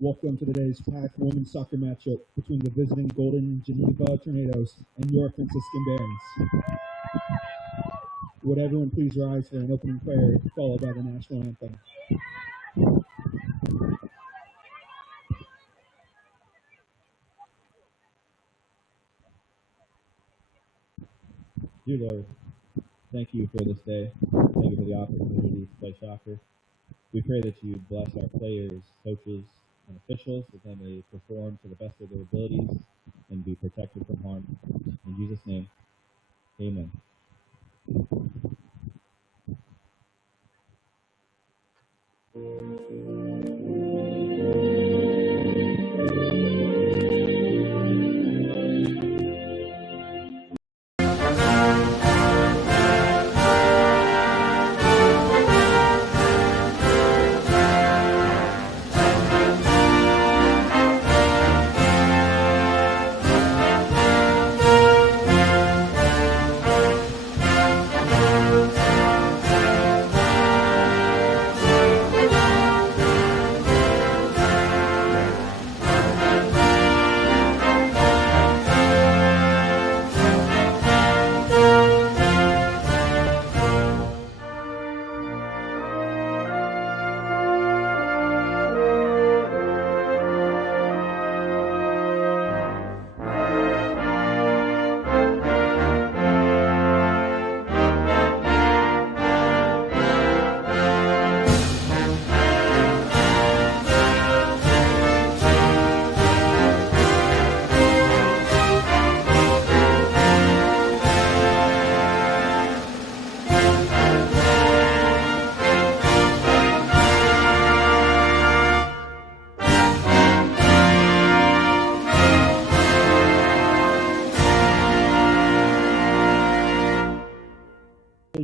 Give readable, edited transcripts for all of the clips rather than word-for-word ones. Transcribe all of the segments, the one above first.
Welcome to today's packed women's soccer matchup between the visiting Golden Geneva Tornadoes and your Franciscan Barons. Would everyone please rise for an opening prayer followed by the national anthem. Dear Lord, thank you for this day. Thank you for the opportunity to play soccer. We pray that you bless our players, coaches, and officials, that they may perform to the best of their abilities and be protected from harm. In Jesus' name, amen.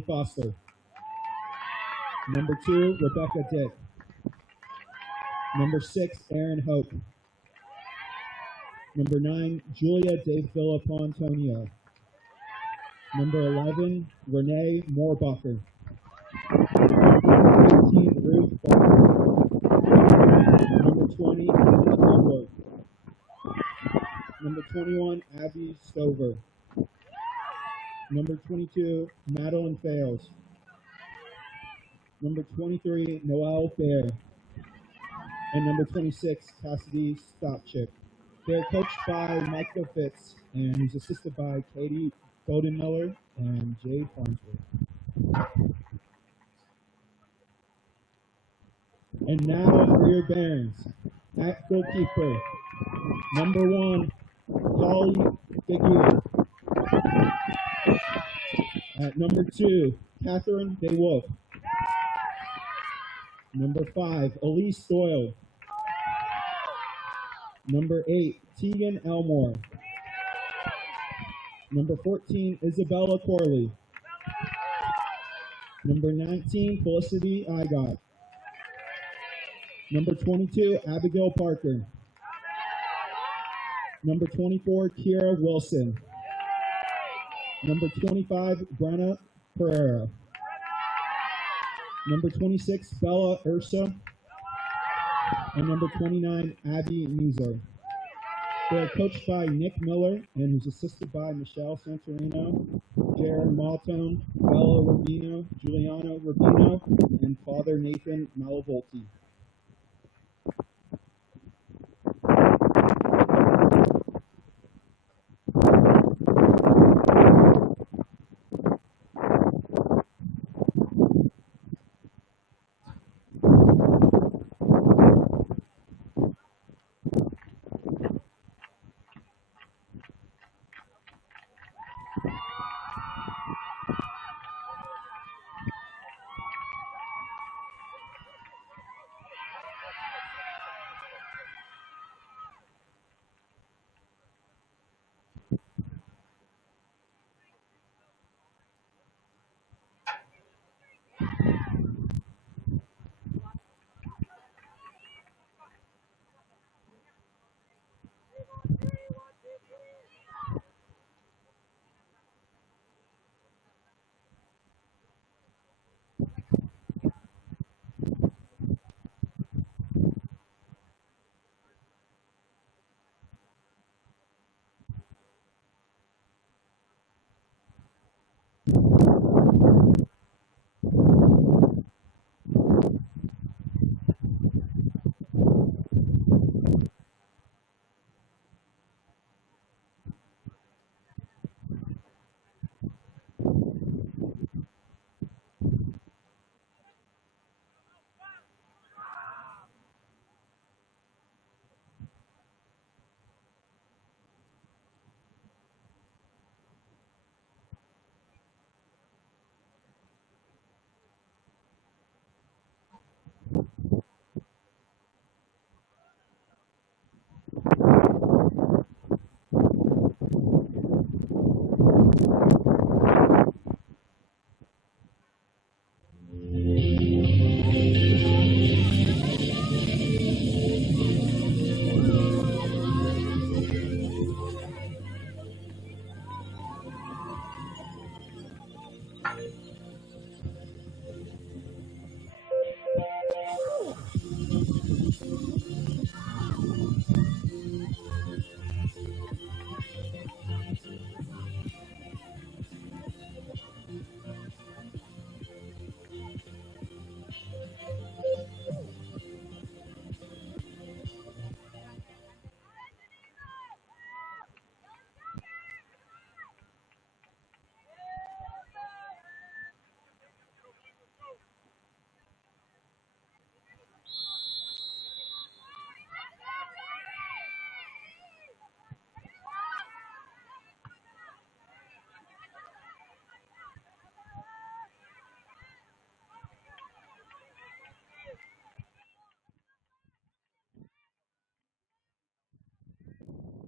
Foster. Number 2, Rebecca Dick. Number 6, Aaron Hope. Number 9, Julia De Filipontonio. Number 11, Renee Moorbacher. Number 18, Ruth Barker. Number 20, Anna Butler. Number 21, Abby Stover. Number 22, Madeline Fales. Number 23, Noelle Fair. And number 26, Cassidy Stopchick. They're coached by Michael Fitz, and he's assisted by Katie Bodenmiller and Jay Farnsworth. And now for your Barons. At goalkeeper, number 1, Polly Figueroa. At number 2, Catherine DeWolf. Number 5, Elise Doyle. Number 8, Tegan Elmore. Number 14, Isabella Corley. Number 19, Felicity Igot. Number 22, Abigail Parker. Number 24, Kira Wilson. Number 25, Brenna Pereira. Number 26, Bella Ursa. And number 29, Abby Meeser. They're coached by Nick Miller and who's assisted by Michelle Santorino, Jared Maltone, Bella Rubino, Giuliano Rubino, and Father Nathan Malavolti.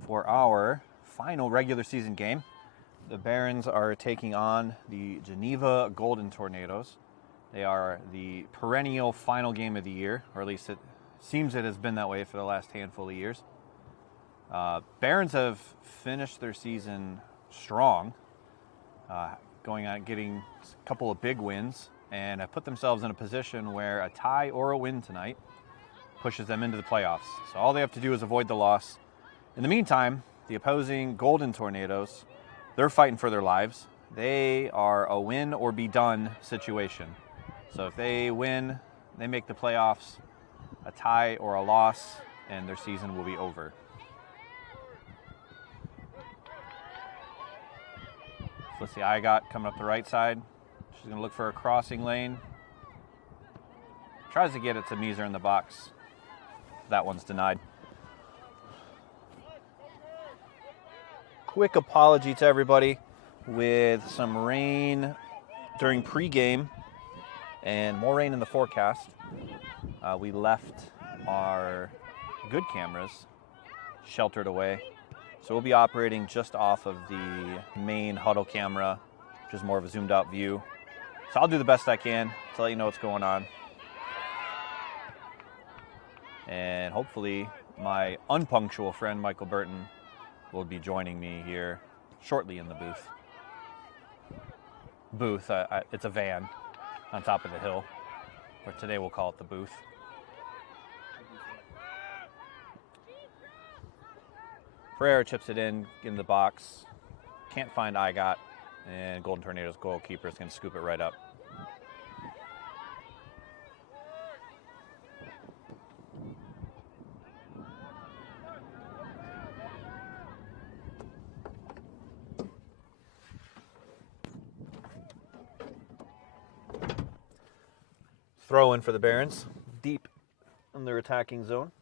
For our final regular season game, the Barons are taking on the Geneva Golden Tornadoes. They are the perennial final game of the year, or at least it seems it has been that way for the last handful of years. Barons have finished their season strong, going on getting a couple of big wins, and have put themselves in a position where a tie or a win tonight pushes them into the playoffs. So all they have to do is avoid the loss. In the meantime, the opposing Golden Tornadoes, they're fighting for their lives. They are a win or be done situation. So if they win, they make the playoffs. A tie or a loss, and their season will be over. So let's see, I got coming up the right side. She's going to look for a crossing lane. Tries to get it to Meeser in the box. That one's denied. Quick apology to everybody with some rain during pregame and more rain in the forecast. We left our good cameras sheltered away. So we'll be operating just off of the main huddle camera, which is more of a zoomed out view. So I'll do the best I can to let you know what's going on. And hopefully my unpunctual friend Michael Burton will be joining me here shortly in the booth. It's a van on top of the hill, but today we'll call it the booth. Pereira chips it in the box. Can't find IGOT, and Golden Tornadoes goalkeeper is going to scoop it right up. Throw in for the Barons, deep in their attacking zone.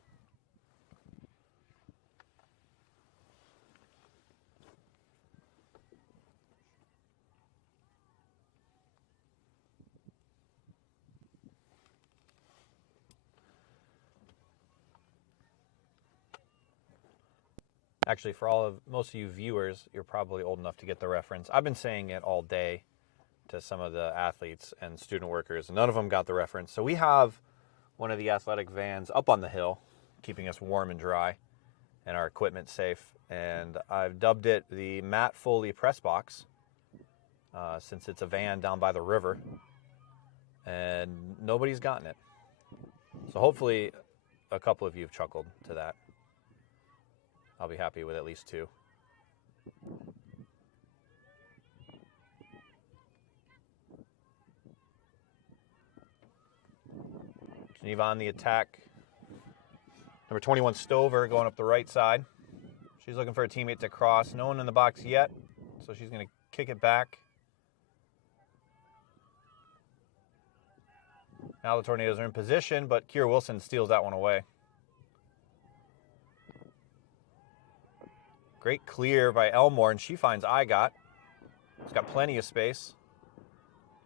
Actually, for most of you viewers, you're probably old enough to get the reference. I've been saying it all day to some of the athletes and student workers, and none of them got the reference. So we have one of the athletic vans up on the hill, keeping us warm and dry and our equipment safe. And I've dubbed it the Matt Foley Press Box, since it's a van down by the river, and nobody's gotten it. So hopefully a couple of you have chuckled to that. I'll be happy with at least two. Geneva on the attack. Number 21, Stover, going up the right side. She's looking for a teammate to cross. No one in the box yet, so she's going to kick it back. Now the Tornadoes are in position, but Kira Wilson steals that one away. Great clear by Elmore, and she finds IGOT. She's got plenty of space.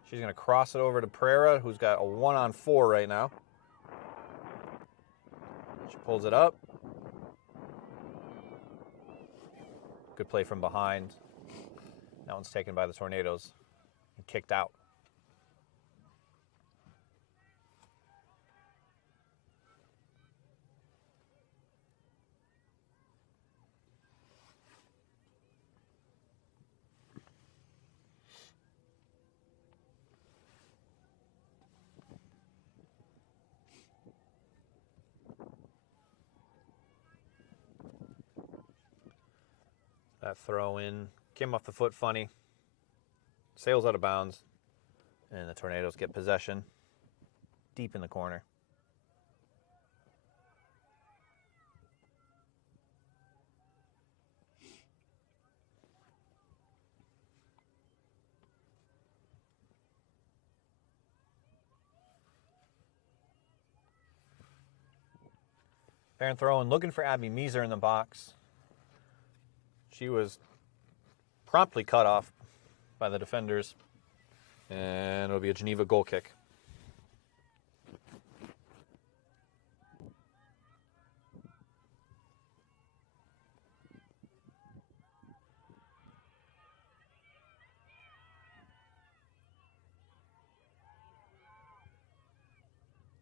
She's going to cross it over to Pereira, who's got a 1-on-4 right now. She pulls it up. Good play from behind. That one's taken by the Tornadoes and kicked out. That throw in came off the foot funny, sails out of bounds, and the Tornadoes get possession deep in the corner. Baron throw in, looking for Abby Meeser in the box. She was promptly cut off by the defenders, and it'll be a Geneva goal kick.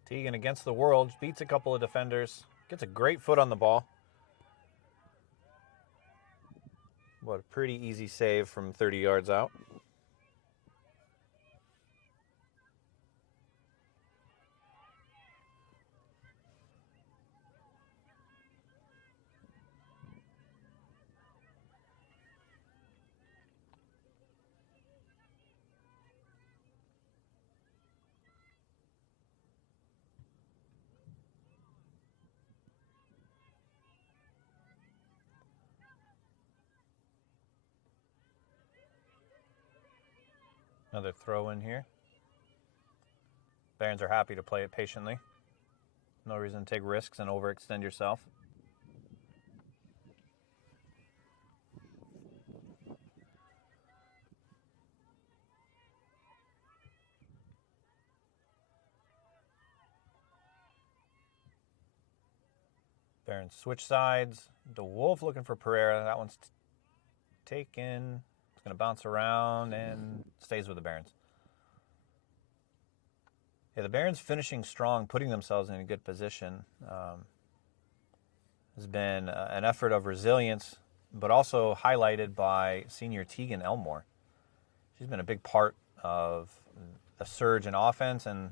Teagan against the world, beats a couple of defenders, gets a great foot on the ball. What a pretty easy save from 30 yards out. Another throw in here. Barons are happy to play it patiently. No reason to take risks and overextend yourself. Barons switch sides. DeWolf looking for Pereira. That one's taken. It's going to bounce around and stays with the Barons. Yeah, the Barons finishing strong, putting themselves in a good position. Has been an effort of resilience, but also highlighted by senior Teagan Elmore. She's been a big part of the surge in offense and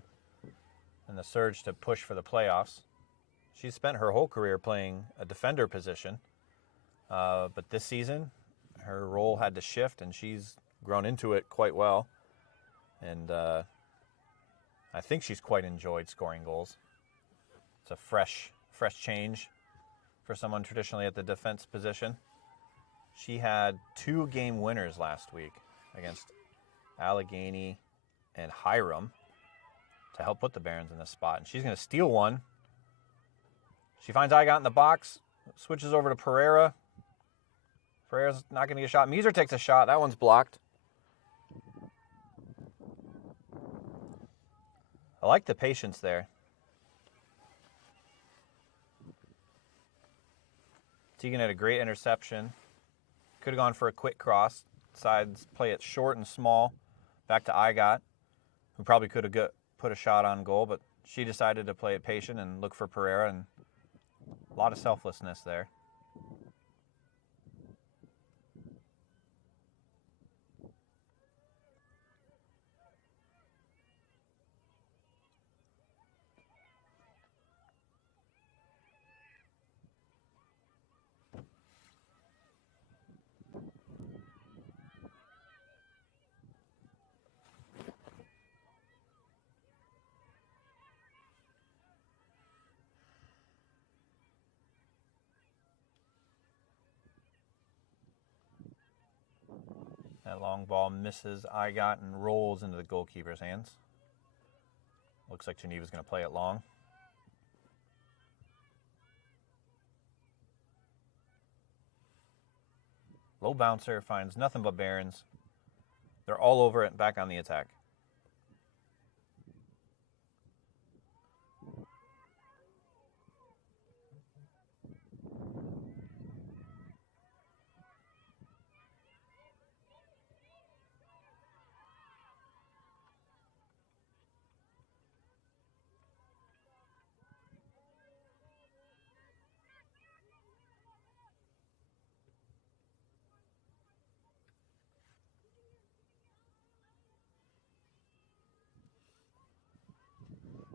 the surge to push for the playoffs. She's spent her whole career playing a defender position, but this season her role had to shift, and she's grown into it quite well. And I think she's quite enjoyed scoring goals. It's a fresh change for someone traditionally at the defense position. She had 2 game winners last week against Allegheny and Hiram to help put the Barons in this spot. And she's going to steal one. She finds Igot in the box, switches over to Pereira. Pereira's not going to get a shot. Meeser takes a shot. That one's blocked. I like the patience there. Teagan had a great interception. Could have gone for a quick cross. Decides play it short and small. Back to Igot, who probably could have put a shot on goal, but she decided to play it patient and look for Pereira, and a lot of selflessness there. That long ball misses Igot and rolls into the goalkeeper's hands. Looks like Geneva's going to play it long. Low bouncer, finds nothing but Barons. They're all over it, back on the attack.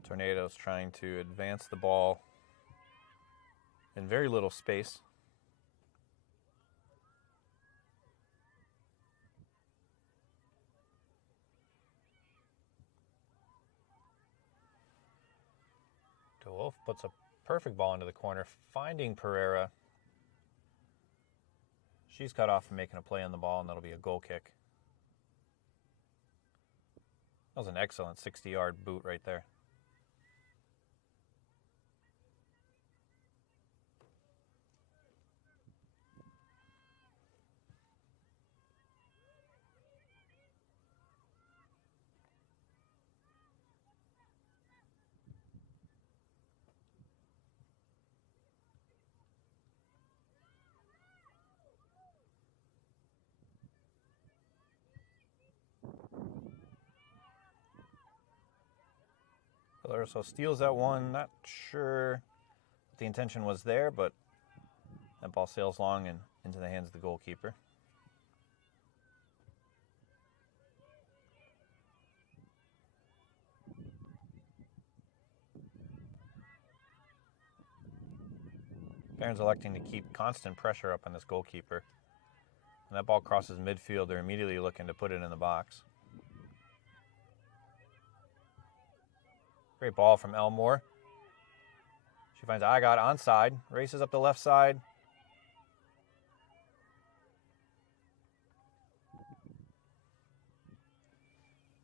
Tornadoes trying to advance the ball in very little space. DeWolf puts a perfect ball into the corner, finding Pereira. She's cut off from making a play on the ball, and that'll be a goal kick. That was an excellent 60-yard boot right there. Urso steals that one. Not sure what the intention was there, but that ball sails long and into the hands of the goalkeeper. Barons electing to keep constant pressure up on this goalkeeper. When that ball crosses midfield, they're immediately looking to put it in the box. Great ball from Elmore. She finds Agat onside, races up the left side.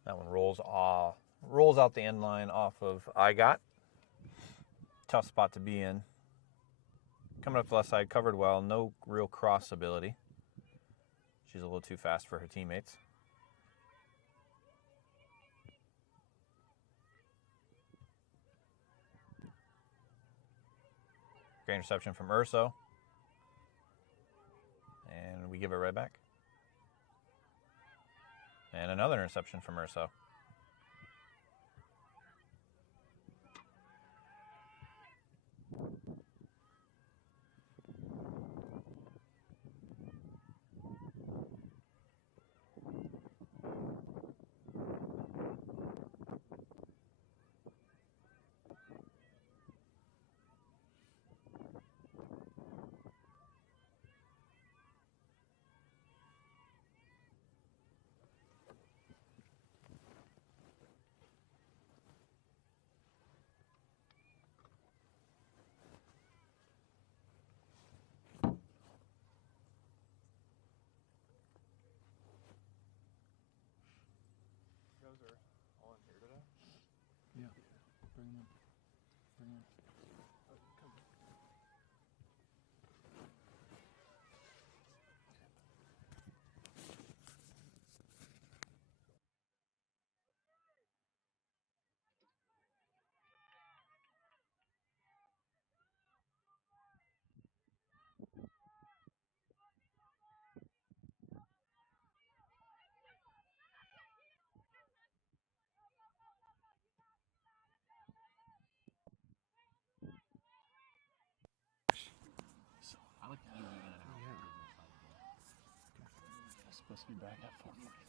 That one rolls out the end line off of Agat. Tough spot to be in. Coming up the left side, covered well, no real cross ability. She's a little too fast for her teammates. Great interception from Urso. And we give it right back. And another interception from Urso. Yeah, bring them in. Bring them in. I like to do it in and out. I'm supposed to be back at 4:45.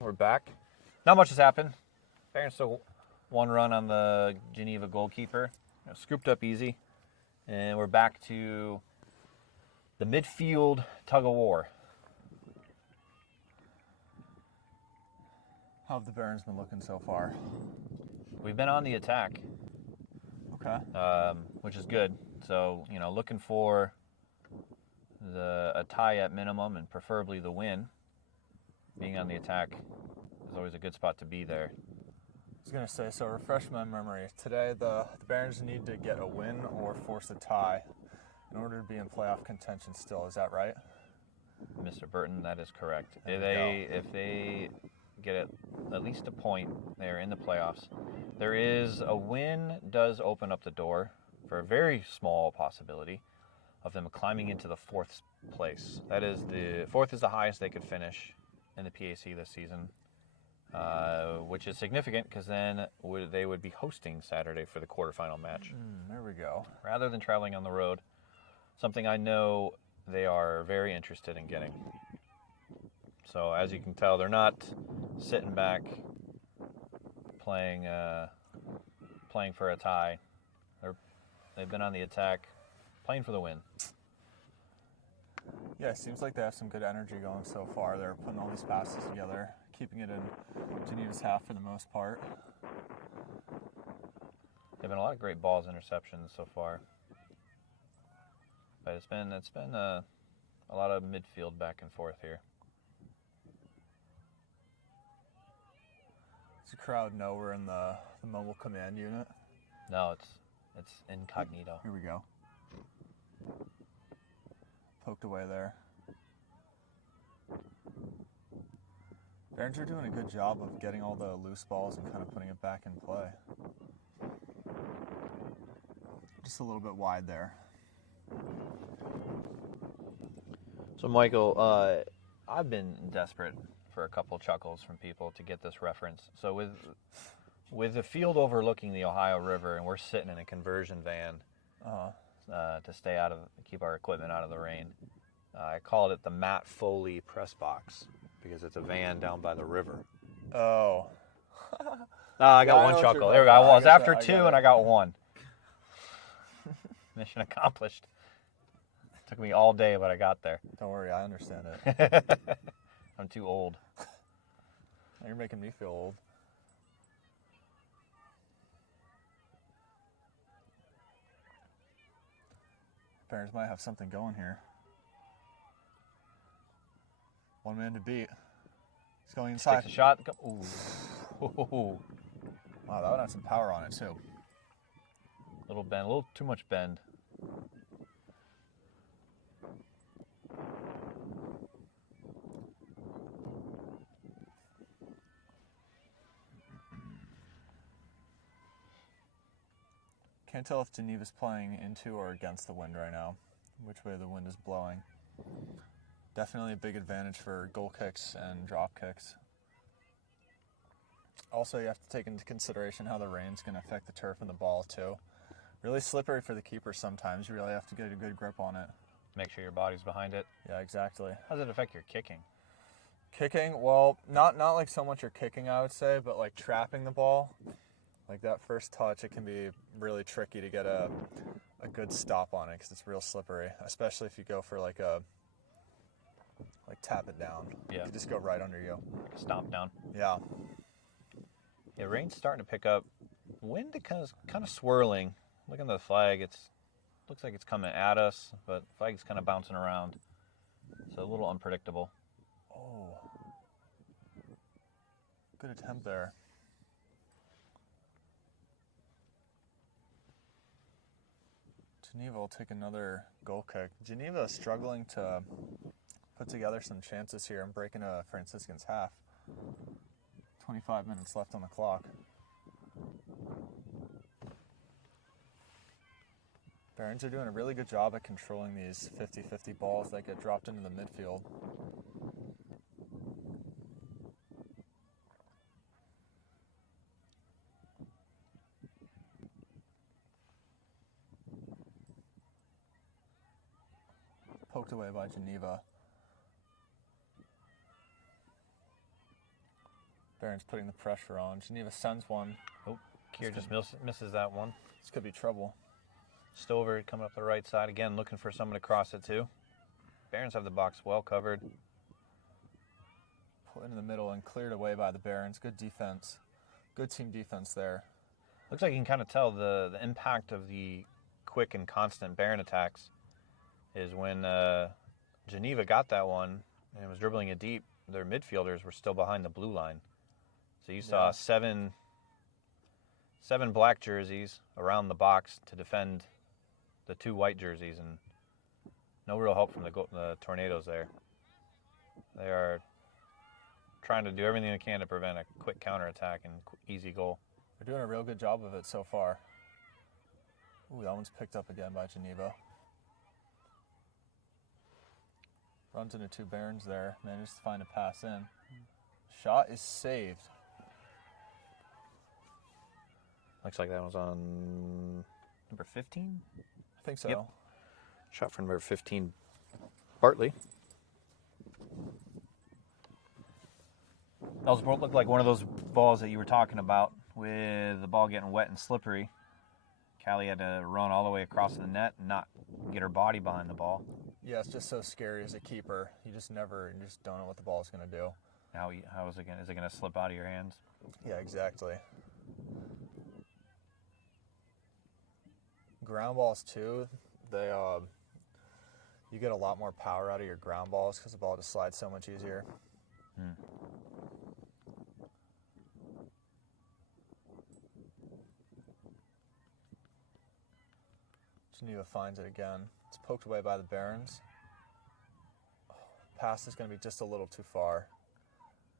We're back. Not much has happened. Barons still one run on the Geneva goalkeeper. Scooped up easy. And we're back to the midfield tug of war. How have the Barons been looking so far? We've been on the attack, Okay. which is good. So, looking for a tie at minimum and preferably the win. Being on the attack is always a good spot to be there. I was going to say, so refresh my memory. Today, the Barons need to get a win or force a tie in order to be in playoff contention still. Is that right? Mr. Burton, that is correct. There If we they get at least a point. They're in the playoffs. There is a win does open up the door for a very small possibility of them climbing into the 4th place. That is, the 4th is the highest they could finish in the PAC this season, which is significant because then they would be hosting Saturday for the quarterfinal match. There we go. Rather than traveling on the road, something I know they are very interested in getting. So as you can tell, they're not sitting back playing for a tie. They've been on the attack, playing for the win. Yeah, it seems like they have some good energy going so far. They're putting all these passes together, keeping it in Geneva's half for the most part. They've been a lot of great balls, interceptions so far. But it's been a lot of midfield back and forth here. Does the crowd know we're in the mobile command unit? No, it's incognito. Here we go. Poked away there. Barons are doing a good job of getting all the loose balls and kind of putting it back in play. Just a little bit wide there. So, Michael, I've been desperate for a couple chuckles from people to get this reference. So with the field overlooking the Ohio River, and we're sitting in a conversion van to keep our equipment out of the rain, I called it the Matt Foley press box because it's a van down by the river. Oh. I got one chuckle. There we go. I was after two, and I got one. Mission accomplished. Took me all day, but I got there. Don't worry, I understand it. I'm too old. You're making me feel old. Barons might have something going here. One man to beat. He's going inside. Takes a shot. Ooh. Wow, that one had some power on it too. Little bend, a little too much bend. Can't tell if Geneva's playing into or against the wind right now, which way the wind is blowing. Definitely a big advantage for goal kicks and drop kicks. Also, you have to take into consideration how the rain's going to affect the turf and the ball too. Really slippery for the keeper sometimes. You really have to get a good grip on it. Make sure your body's behind it. Yeah, exactly. How does it affect your kicking? Kicking, well, not like so much your kicking, I would say, but like trapping the ball. Like that first touch, it can be really tricky to get a good stop on it because it's real slippery, especially if you go for like tap it down. Yeah. It could just go right under you. Like a stomp down. Yeah. Yeah, rain's starting to pick up. Wind kind of swirling. Look at the flag. Looks like it's coming at us, but the flag's kind of bouncing around. So a little unpredictable. Oh. Good attempt there. Geneva will take another goal kick. Geneva is struggling to put together some chances here and break into Franciscan's half. 25 minutes left on the clock. Barons are doing a really good job at controlling these 50-50 balls that get dropped into the midfield. Poked away by Geneva. Barons putting the pressure on. Geneva sends one. Oh, Kier just misses that one. This could be trouble. Stover coming up the right side again, looking for someone to cross it to. Barons have the box well covered. Put into the middle and cleared away by the Barons. Good defense. Good team defense there. Looks like you can kind of tell the impact of the quick and constant Baron attacks is when Geneva got that one and was dribbling it deep, their midfielders were still behind the blue line. So you saw seven black jerseys around the box to defend the two white jerseys, and no real help from the Tornadoes there. They are trying to do everything they can to prevent a quick counterattack and easy goal. They're doing a real good job of it so far. Ooh, that one's picked up again by Geneva. Runs into 2 Barons there. Manages to find a pass in. Shot is saved. Looks like that was on number 15? I think so. Yep. Shot from number 15, Bartley. That looked like one of those balls that you were talking about with the ball getting wet and slippery. Callie had to run all the way across the net and not get her body behind the ball. Yeah, it's just so scary as a keeper. You just don't know what the ball is going to do. How is it going to slip out of your hands? Yeah, exactly. Ground balls too, they you get a lot more power out of your ground balls because the ball just slides so much easier. Geneva finds it again. It's poked away by the Barons. Pass is going to be just a little too far.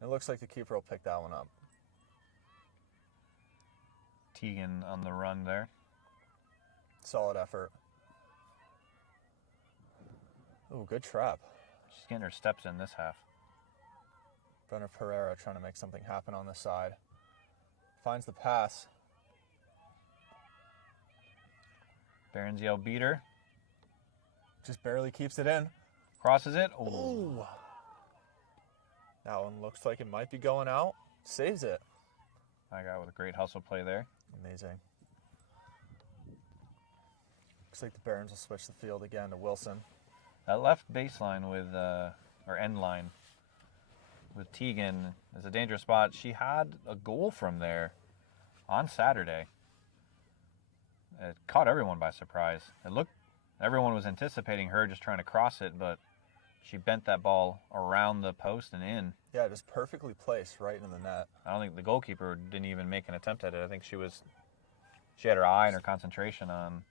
It looks like the keeper will pick that one up. Tegan on the run there. Solid effort. Ooh, good trap. She's getting her steps in this half. Brenner Pereira trying to make something happen on the side. Finds the pass. Barons yell beat her. Just barely keeps it in. Crosses it. Ooh. That one looks like it might be going out. Saves it. That guy with a great hustle play there. Amazing. Looks like the Barons will switch the field again to Wilson. That left baseline with, or end line with Tegan is a dangerous spot. She had a goal from there on Saturday. It caught everyone by surprise. Everyone was anticipating her just trying to cross it, but she bent that ball around the post and in. Yeah, just perfectly placed right in the net. I don't think the goalkeeper didn't even make an attempt at it. I think she had her eye and her concentration on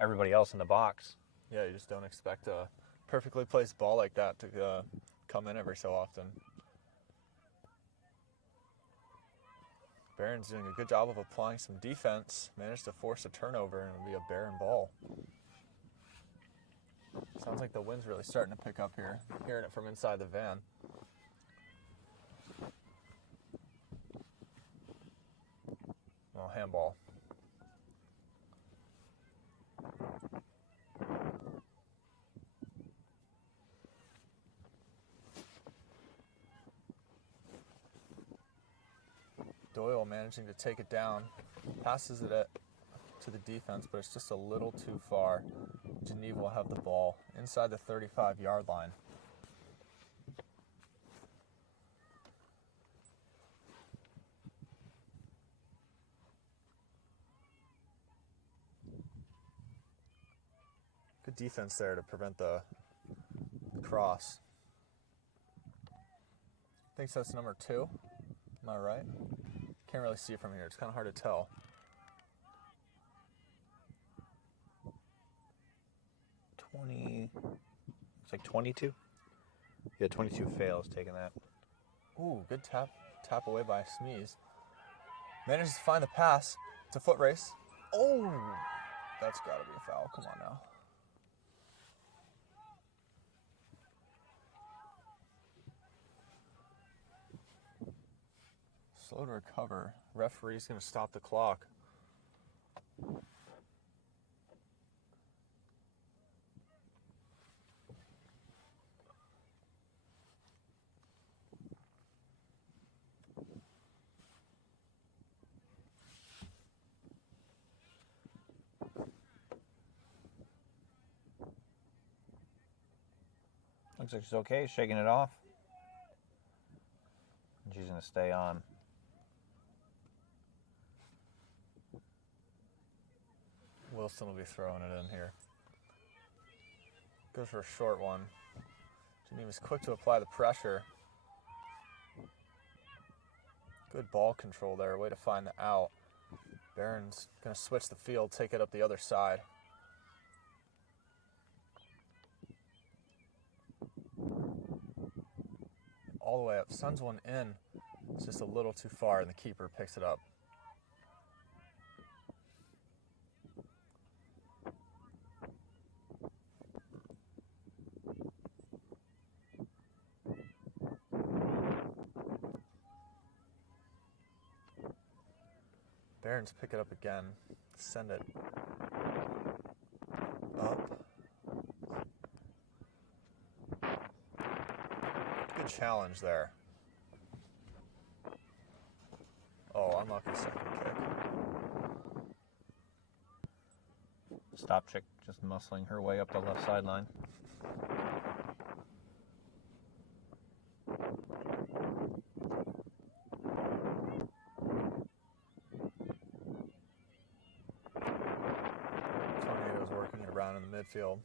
everybody else in the box. Yeah, you just don't expect a perfectly placed ball like that to come in every so often. Barron's doing a good job of applying some defense. Managed to force a turnover and it'll be a Barron ball. Sounds like the wind's really starting to pick up here. Hearing it from inside the van. Well, handball. Doyle managing to take it down. Passes it to the defense, but it's just a little too far. Geneva will have the ball inside the 35-yard line. Good defense there to prevent the cross. I think that's number 2. Am I right? Can't really see it from here. It's kind of hard to tell. It's like 22. Yeah, 22 fails taking that. Ooh, good tap away by Smeeze. Manages to find the pass. It's a foot race. Oh, that's got to be a foul. Come on now. Slow to recover. Referee's going to stop the clock. Looks like she's okay, shaking it off. And she's going to stay on. Wilson will be throwing it in here. Goes for a short one. Geneva's quick to apply the pressure. Good ball control there, way to find the out. Barron's going to switch the field, take it up the other side. all the way up, sends one in. It's just a little too far, and the keeper picks it up. Barons pick it up again, send it up. Good challenge there. Oh, unlucky second kick. Stop chick just muscling her way up the left sideline. Tornadoes working it around in the midfield.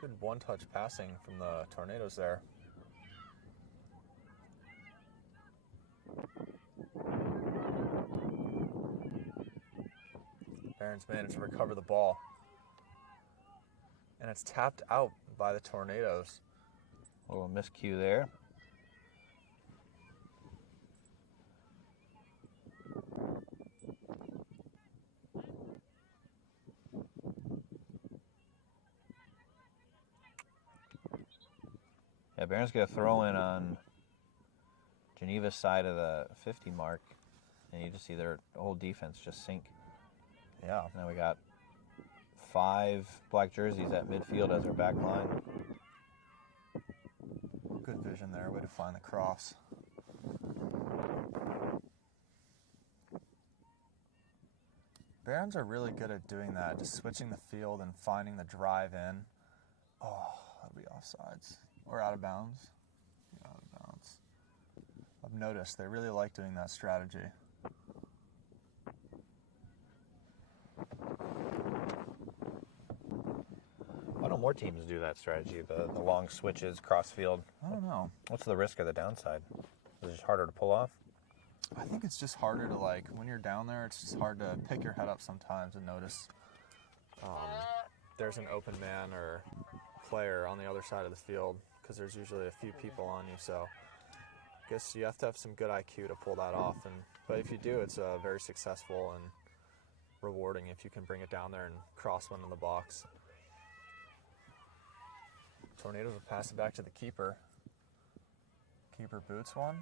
Good one-touch passing from the Tornadoes there. Barons managed to recover the ball. And it's tapped out by the Tornadoes. A little miscue there. Yeah, Barons get a throw in on Geneva's side of the 50 mark, and you just see their whole defense just sink. Yeah. Now we got 5 black jerseys at midfield as our back line. Good vision there, way to find the cross. Barons are really good at doing that, just switching the field and finding the drive in. Oh, that'd be offsides. Or out of bounds. Yeah, out of bounds. I've noticed they really like doing that strategy. Why don't more teams do that strategy, the long switches, cross field? I don't know. What's the risk or the downside? Is it just harder to pull off? I think it's just harder to, like, when you're down there, it's just hard to pick your head up sometimes and notice there's an open man or player on the other side of the field, because there's usually a few people on you, so I guess you have to have some good IQ to pull that off. But if you do, it's very successful and rewarding if you can bring it down there and cross one in the box. Tornadoes will pass it back to the keeper. Keeper boots one.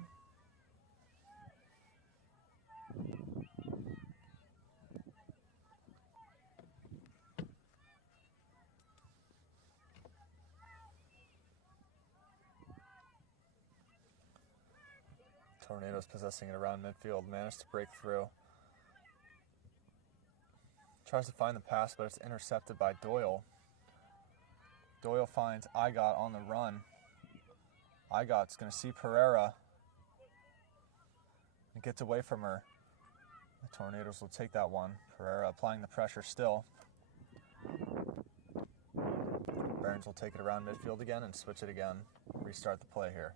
Tornadoes possessing it around midfield, managed to break through. Tries to find the pass, but it's intercepted by Doyle. Doyle finds Igot on the run. Igot's going to see Pereira and gets away from her. The Tornadoes will take that one. Pereira applying the pressure still. Barons will take it around midfield again and switch it again. Restart the play here.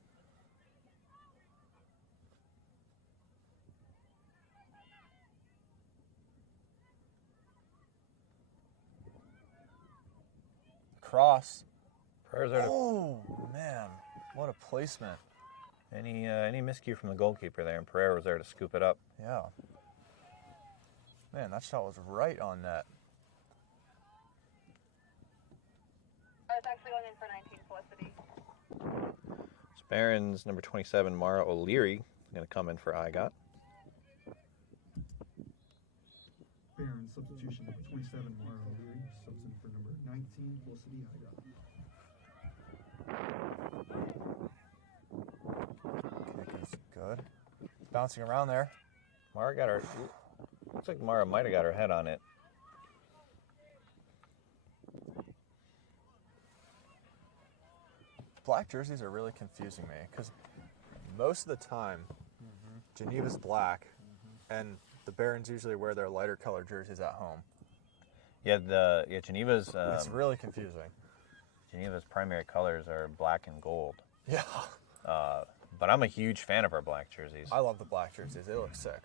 Cross. Oh, man. What a placement. Any miscue from the goalkeeper there, and Pereira was there to scoop it up. Yeah. Man, that shot was right on net. It's actually going in for 19 Felicity. So Barons, number 27, Mara O'Leary, going to come in for Igot. Barons substitution number 27, Mara O'Leary, subs in for number 19, Felicity Igot. Kick is good. Bouncing around there. Mara got her. Looks like Mara might have got her head on it. Black jerseys are really confusing me because most of the time, Geneva's black, and the Barons usually wear their lighter colored jerseys at home. Yeah, Geneva's. It's really confusing. Geneva's primary colors are black and gold. Yeah. But I'm a huge fan of our black jerseys. I love the black jerseys. They look sick.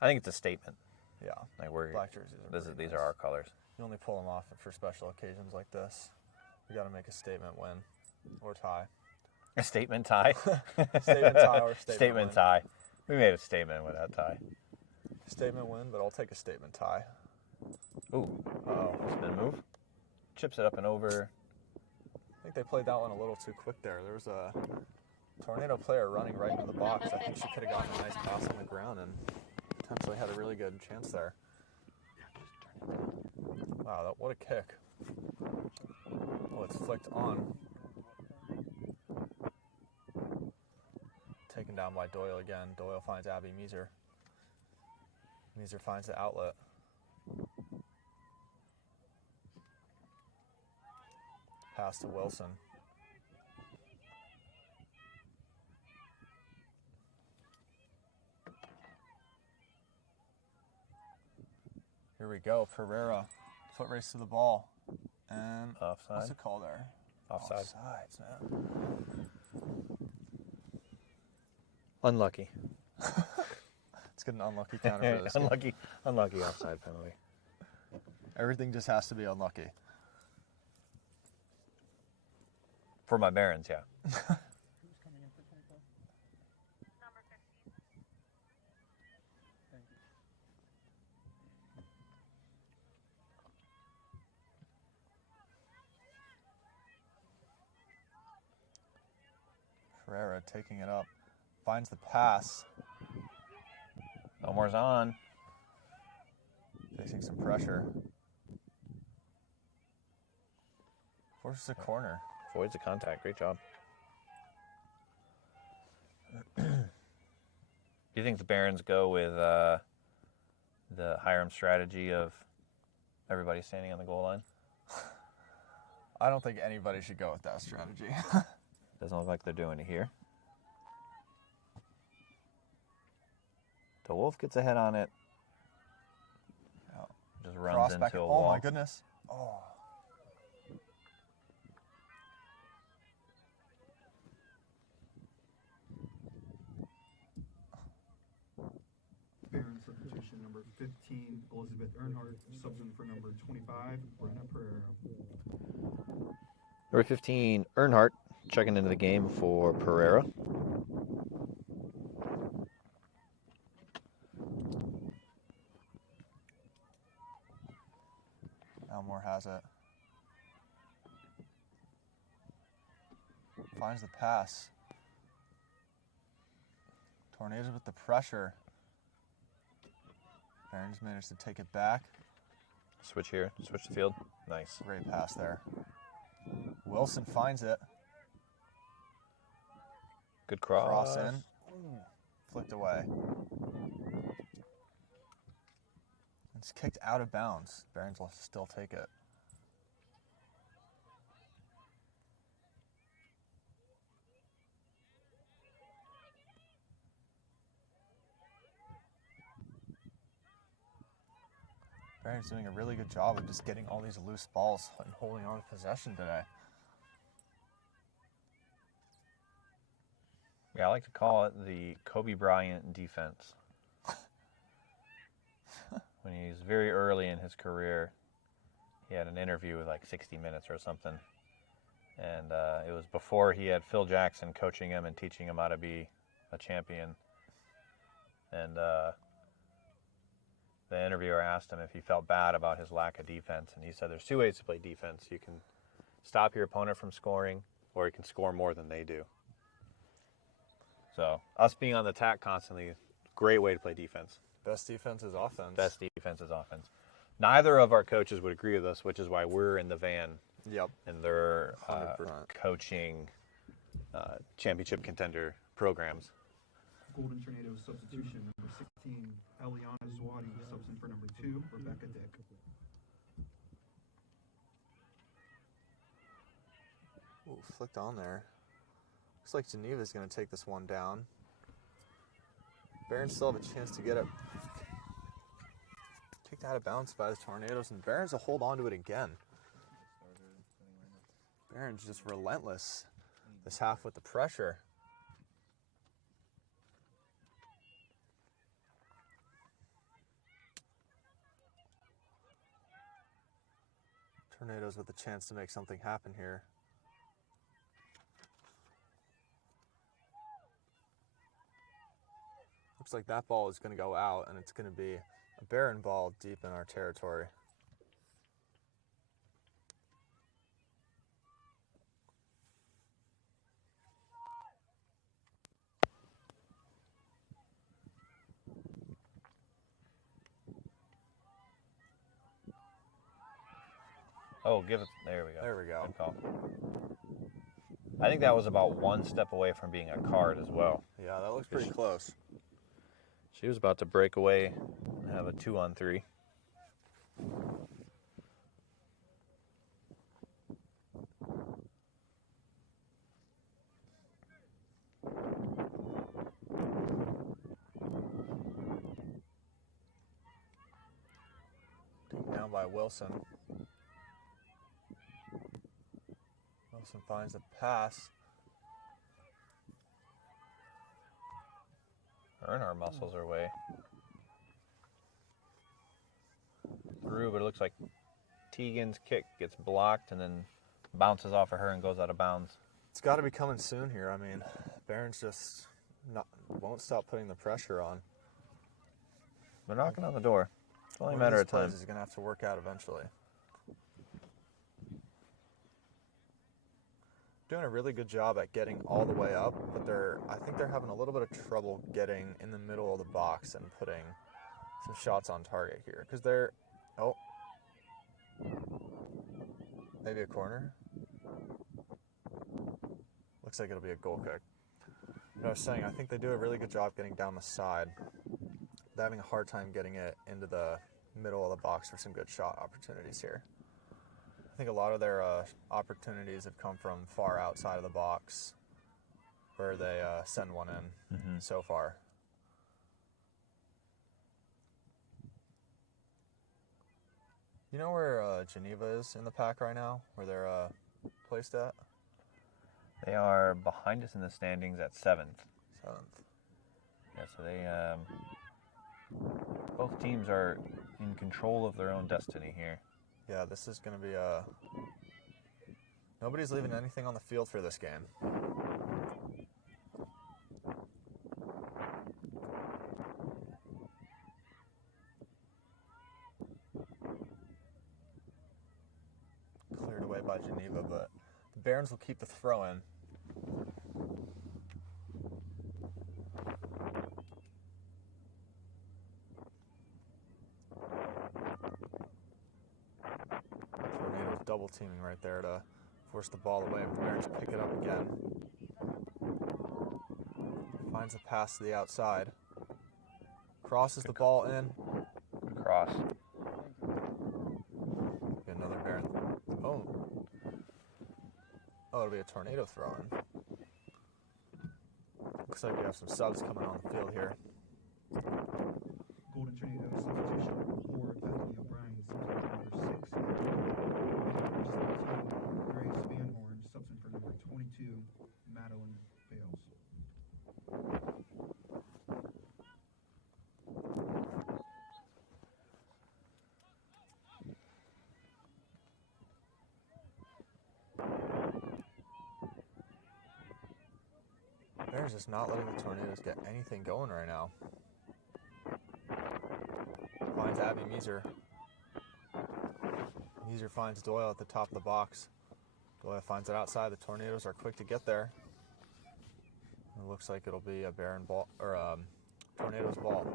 I think it's a statement. Yeah. Like we're Black jerseys are these are our colors. You only pull them off for special occasions like this. You got to make a statement when Or tie. A statement tie. Statement tie or statement win. tie. We made a statement with that tie. Statement win, but I'll take a statement tie. Ooh. Uh-oh. Spin move. Chips it up and over. I think they played that one a little too quick there. There was a Tornado player running right into the box. I think she could have gotten a nice pass on the ground and potentially had a really good chance there. Wow, what a kick. Oh, it's flicked on. Taken down by Doyle again. Doyle finds Abby Meeser. Meeser finds the outlet. Pass to Wilson. Here we go. Pereira. Foot race to the ball. And Offside. what's the call there? Offside. Offsides, man. Unlucky. Let's get an unlucky counter for this game. Unlucky offside penalty. Everything just has to be unlucky. For my Barons, yeah. Who's coming in for 24? Number 15. Thank you. Pereira taking it up. Finds the pass. Elmore's on. Facing some pressure. Forces a corner. Avoids the contact. Great job. Do you think the Barons go with the Hiram strategy of everybody standing on the goal line? I don't think anybody should go with that strategy. Doesn't look like they're doing it here. The Wolf gets ahead on it. Just runs Cross into back. a Oh wall. my goodness. Oh. Baron substitution number 15, Elizabeth Earnhardt, subbing for number 25, Brenna Pereira. Number 15, Earnhardt, checking into the game for Pereira. Elmore has it. Finds the pass. Tornadoes with the pressure. Barons managed to take it back. Switch here. Switch the field. Nice. Great pass there. Wilson finds it. Good cross. Cross in. Flicked away. It's kicked out of bounds. Barons will still take it. Barons doing a really good job of just getting all these loose balls and holding on to possession today. Yeah, I like to call it the Kobe Bryant defense. When he's very early in his career, he had an interview with like 60 Minutes or something. And it was before he had Phil Jackson coaching him and teaching him how to be a champion. And the interviewer asked him if he felt bad about his lack of defense. And he said there's two ways to play defense. You can stop your opponent from scoring, or you can score more than they do. So us being on the attack constantly, great way to play defense. Best defense is offense. Best defense is offense. Neither of our coaches would agree with us, which is why we're in the van. Yep. And they're 100%. coaching championship contender programs. Golden Tornado substitution number 16, Eliana Zwadi, subs in for number 2, Rebecca Dick. Ooh, flicked on there. Looks like Geneva's going to take this one down. Barons still have a chance to get it kicked out of bounds by the Tornadoes, and Barons will hold on to it again. Barons just relentless this half with the pressure. Tornadoes with a chance to make something happen here. looks like that ball is going to go out, and it's going to be a Baron ball deep in our territory. Oh, give it. There we go. There we go. Good call. I think that was about one step away from being a card as well. Yeah, that looks pretty close. She was about to break away and have a 2-on-3. Taken down by Wilson. Wilson finds a pass. Her and our muscles are way through, but it looks like Tegan's kick gets blocked and then bounces off of her and goes out of bounds. It's got to be coming soon here. I mean, Barron's just won't stop putting the pressure on. They're knocking on the door. It's only a One matter these of time. plays is going to have to work out eventually. Doing a really good job at getting all the way up, but I think they're having a little bit of trouble getting in the middle of the box and putting some shots on target here, because maybe a corner. Looks like it'll be a goal kick. But I was saying, I think they do a really good job getting down the side. They're having a hard time getting it into the middle of the box for some good shot opportunities here. I think a lot of their opportunities have come from far outside of the box, where they send one in so far. You know where Geneva is in the pack right now, where they're placed at? They are behind us in the standings at 7th. 7th. Yeah, so they both teams are in control of their own destiny here. Yeah, this is going to be nobody's leaving anything on the field for this game. Cleared away by Geneva, but the Barons will keep the throw in. Tornado's double teaming right there to force the ball away. The Barons pick it up again. Finds a pass to the outside. Crosses the ball in. Good cross. Another Baron. Oh, it'll be a tornado throw in. Looks like we have some subs coming on the field here. Golden Tornado substitution for Bethany O'Brien, substitute number 6. Grace Van Horn, substitute for number 22, Madeline Bales. Bears just not letting the Tornadoes get anything going right now. Finds Abby Meeser. Meeser finds Doyle at the top of the box. Doyle finds it outside. The Tornadoes are quick to get there. It looks like it'll be a Baron ball, or Tornadoes ball.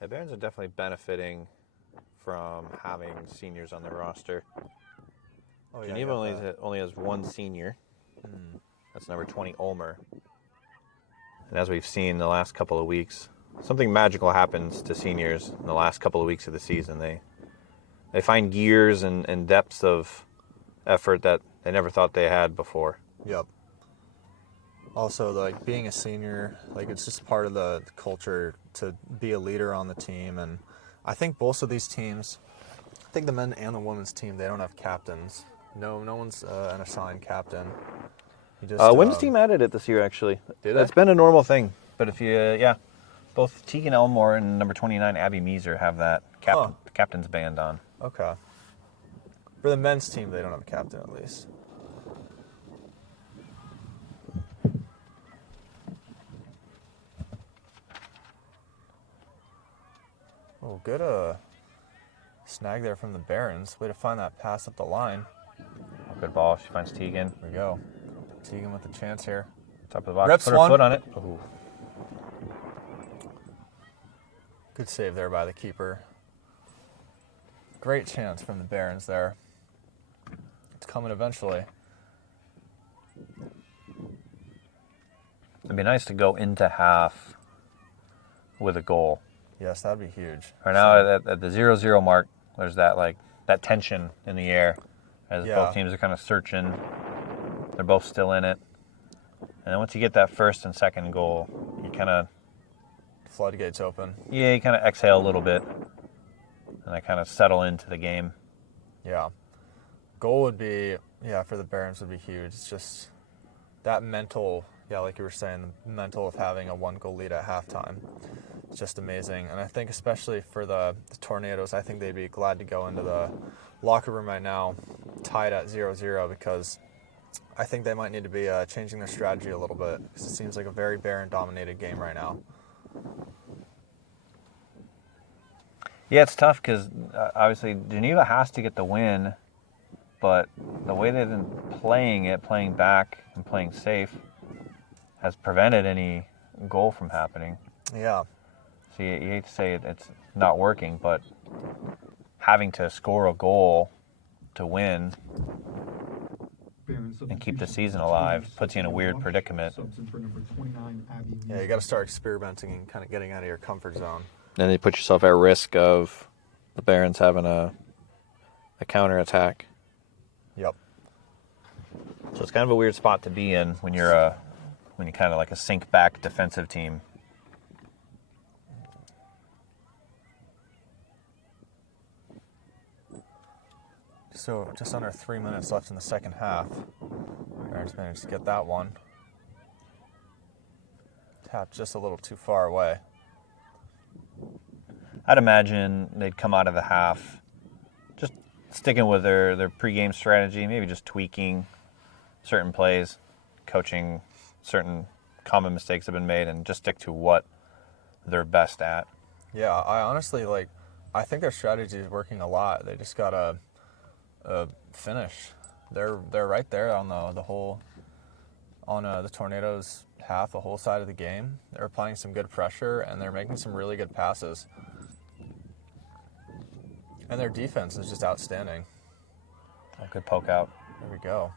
The Barons are definitely benefiting from having seniors on their roster. Oh, yeah, Geneva only has one senior. That's number 20, Ulmer. And as we've seen the last couple of weeks, something magical happens to seniors in the last couple of weeks of the season. They find gears and depths of effort that they never thought they had before. Yep. Also, like, being a senior, like, it's just part of the culture to be a leader on the team. And I think both of these teams, I think the men and the women's team, they don't have captains. No one's an assigned captain. You just, women's team added it this year, actually. Did they? It's been a normal thing. But if you, both Tegan Elmore and number 29, Abby Meeser, have that captain's band on. Okay. For the men's team, they don't have a captain at least. Oh, good snag there from the Barons. Way to find that pass up the line. Good ball. She finds Tegan. There we go. Tegan with a chance here. Top of the box. Rips Put her one. foot on it. Ooh. Good save there by the keeper. Great chance from the Barons there. It's coming eventually. It'd be nice to go into half with a goal. Yes, that'd be huge. Right now, at the 0-0 mark, there's that tension in the air as both teams are kind of searching. They're both still in it. And then once you get that first and second goal, you kind of... Floodgates open. Yeah, you kind of exhale a little bit. And I kind of settle into the game. Yeah. Goal would be, for the Barons would be huge. It's just that mental, like you were saying, the mental of having a 1-goal lead at halftime. It's just amazing. And I think especially for the Tornadoes, I think they'd be glad to go into the locker room right now tied at 0-0 because I think they might need to be changing their strategy a little bit because it seems like a very Baron-dominated game right now. Yeah, it's tough because obviously Geneva has to get the win, but the way they've been playing back and playing safe, has prevented any goal from happening. Yeah. So you hate to say it's not working, but having to score a goal to win and keep the season alive puts you in a weird predicament. Yeah, you got to start experimenting and kind of getting out of your comfort zone. Then you put yourself at risk of the Barons having a counterattack. Yep. So it's kind of a weird spot to be in when you're kind of like a sink back defensive team. So just under 3 minutes left in the second half. Barons managed to get that one. Tapped just a little too far away. I'd imagine they'd come out of the half just sticking with their pregame strategy, maybe just tweaking certain plays, coaching certain common mistakes have been made, and just stick to what they're best at. Yeah, I honestly, I think their strategy is working a lot. They just got to finish. They're right there on the whole, on the Tornadoes half, the whole side of the game. They're applying some good pressure, and they're making some really good passes. And their defense is just outstanding. A good poke out. There we go.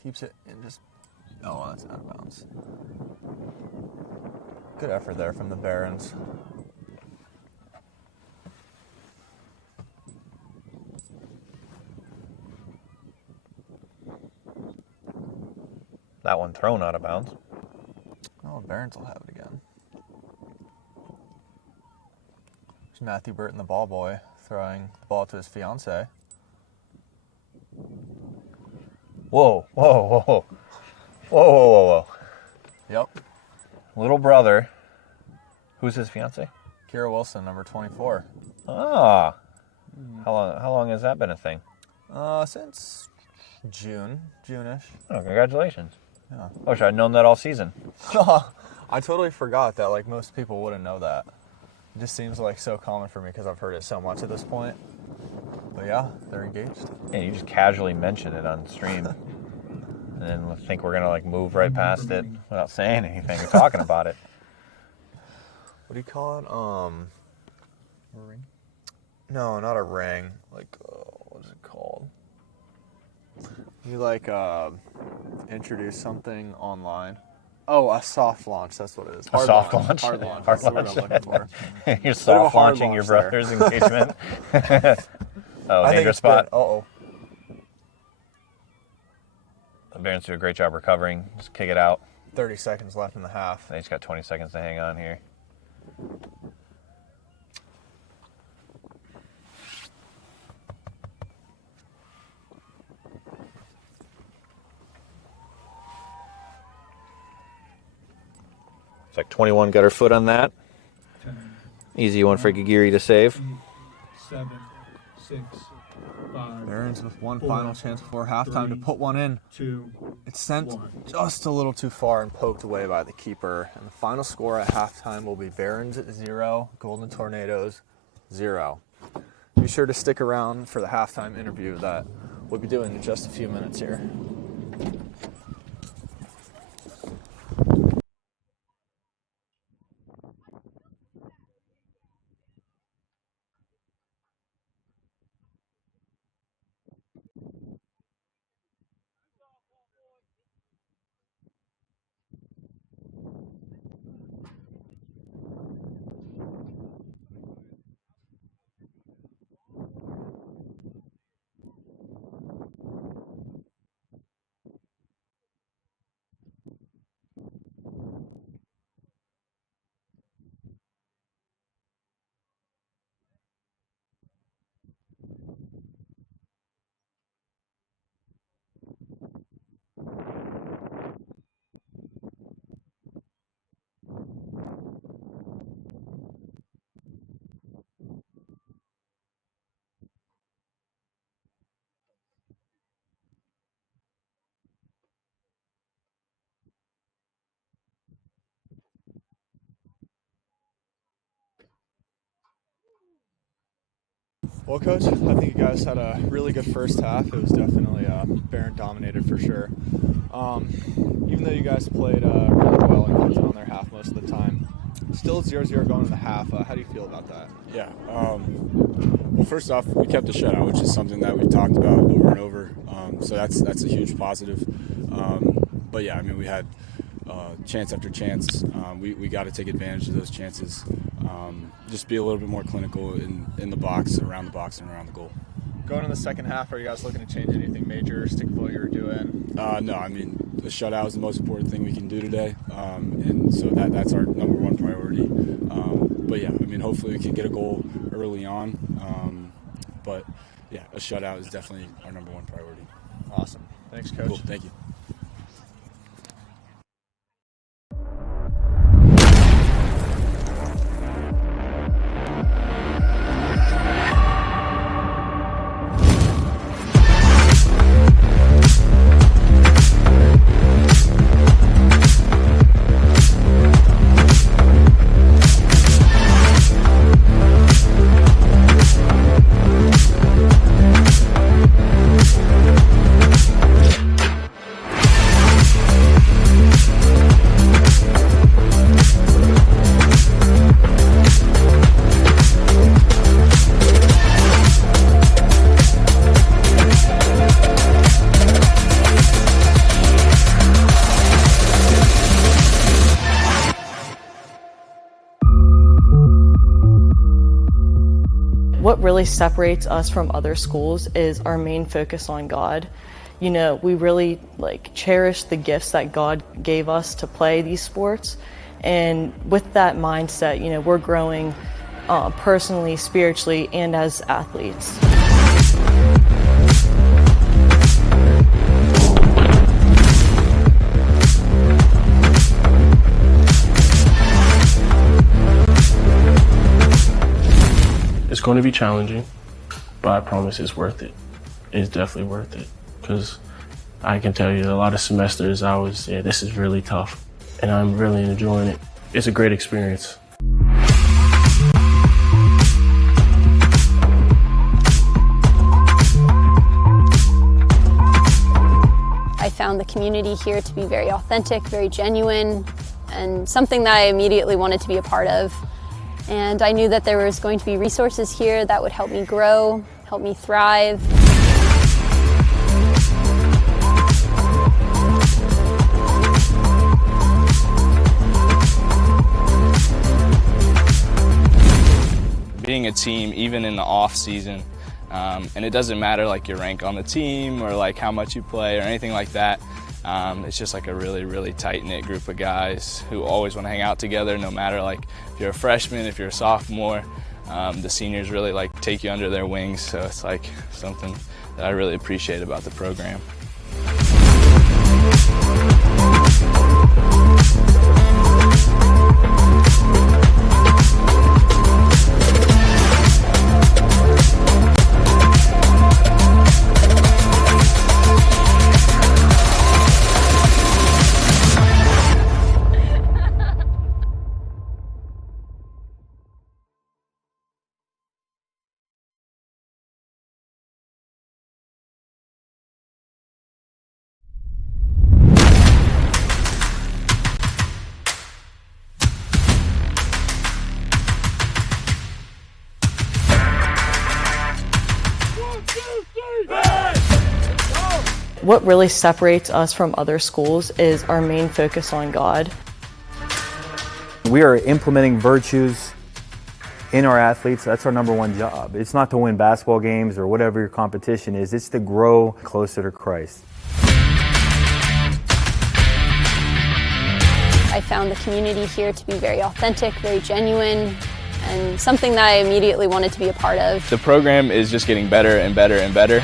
Keeps it in just... Oh, that's out of bounds. Good effort there from the Barons. That one thrown out of bounds. Oh, Barons will have it again. There's Matthew Burton, the ball boy, throwing the ball to his fiancée. Whoa, whoa, whoa, whoa. Whoa, whoa, whoa, whoa. Yep. Little brother. Who's his fiancée? Kira Wilson, number 24. Ah. How long has that been a thing? Since June-ish. Oh, congratulations. Yeah. I wish I'd known that all season. I totally forgot that, most people wouldn't know that. It just seems so common for me because I've heard it so much at this point. But yeah, they're engaged. Yeah, you just casually mention it on stream. And then think we're going to move right past it without saying anything or talking about it. What do you call it? A ring? No, not a ring. What is it called? You introduce something online. Oh, a soft launch. That's what it is. A soft launch. Hard launch. Hard That's the word launch. I'm looking for. You're soft hard launching your launch there. brother's engagement. Oh, I think dangerous it's spot. good. Uh-oh. The Barons do a great job recovering. Just kick it out. 30 seconds left in the half. They just got 20 seconds to hang on here. It's 21 got her foot on that. Easy one for Gagiri to save. 7, 6, 5. Barons with one final chance before halftime to put one in. 2. It's sent just a little too far and poked away by the keeper. And the final score at halftime will be Barons 0, Golden Tornadoes 0. Be sure to stick around for the halftime interview that we'll be doing in just a few minutes here. Well, Coach, I think you guys had a really good first half. It was definitely Baron dominated for sure. Even though you guys played really well and kept it on their half most of the time, still 0-0 going into the half. How do you feel about that? Yeah. Well, first off, we kept the shutout, which is something that we've talked about over and over. So that's a huge positive. But yeah, I mean, we had chance after chance. We got to take advantage of those chances. Just be a little bit more clinical in the box, around the box, and around the goal. Going in the second half, are you guys looking to change anything major, stick with what you were doing? No, I mean, the shutout is the most important thing we can do today, and so that's our number one priority. But yeah, I mean, hopefully we can get a goal early on. But yeah, a shutout is definitely our number one priority. Awesome. Thanks, Coach. Cool. Thank you. What really separates us from other schools is our main focus on God. You know, we really cherish the gifts that God gave us to play these sports. And with that mindset, you know, we're growing personally, spiritually, and as athletes. It's going to be challenging, but I promise it's worth it. It's definitely worth it, because I can tell you a lot of semesters this is really tough, and I'm really enjoying it. It's a great experience. I found the community here to be very authentic, very genuine, and something that I immediately wanted to be a part of. And I knew that there was going to be resources here that would help me grow, help me thrive. Being a team, even in the off season, and it doesn't matter your rank on the team or how much you play or anything like that. It's just a really, really tight-knit group of guys who always want to hang out together, no matter if you're a freshman, if you're a sophomore. The seniors really take you under their wings, so it's something that I really appreciate about the program. What really separates us from other schools is our main focus on God. We are implementing virtues in our athletes. That's our number one job. It's not to win basketball games or whatever your competition is, it's to grow closer to Christ. I found the community here to be very authentic, very genuine, and something that I immediately wanted to be a part of. The program is just getting better and better and better.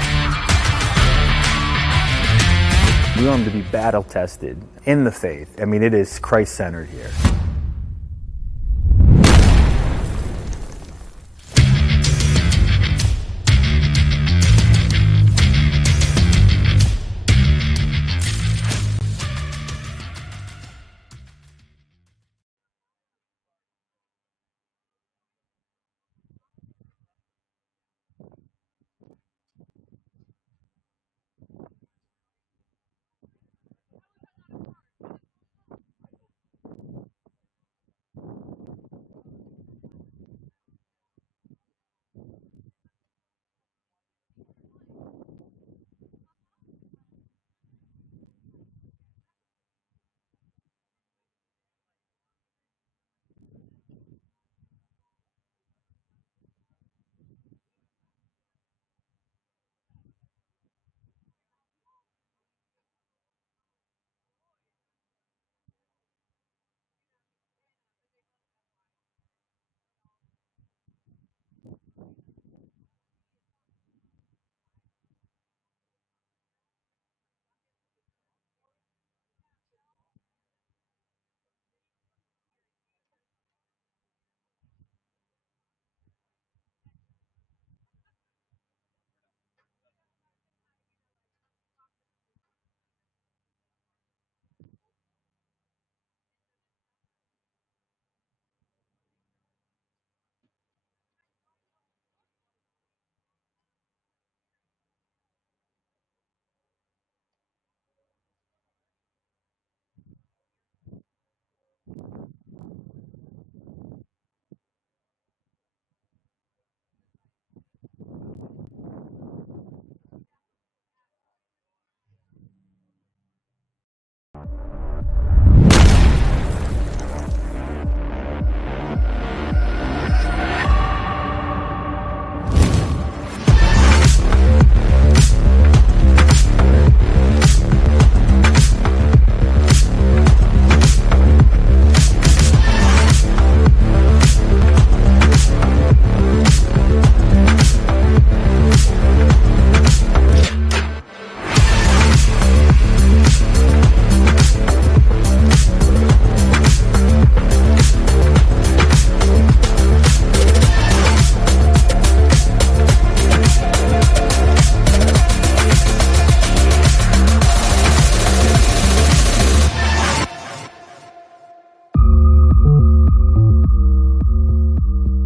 We want them to be battle tested in the faith. I mean, it is Christ-centered here.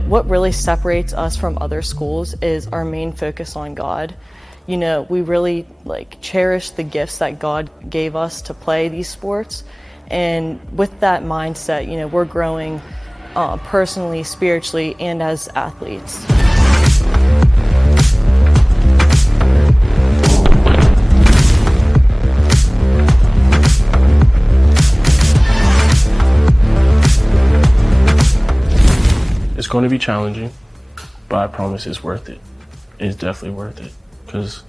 What really separates us from other schools is our main focus on God. You know, we really cherish the gifts that God gave us to play these sports. And with that mindset, you know, we're growing personally, spiritually, and as athletes. It's going to be challenging, but I promise it's worth it. It's definitely worth it, because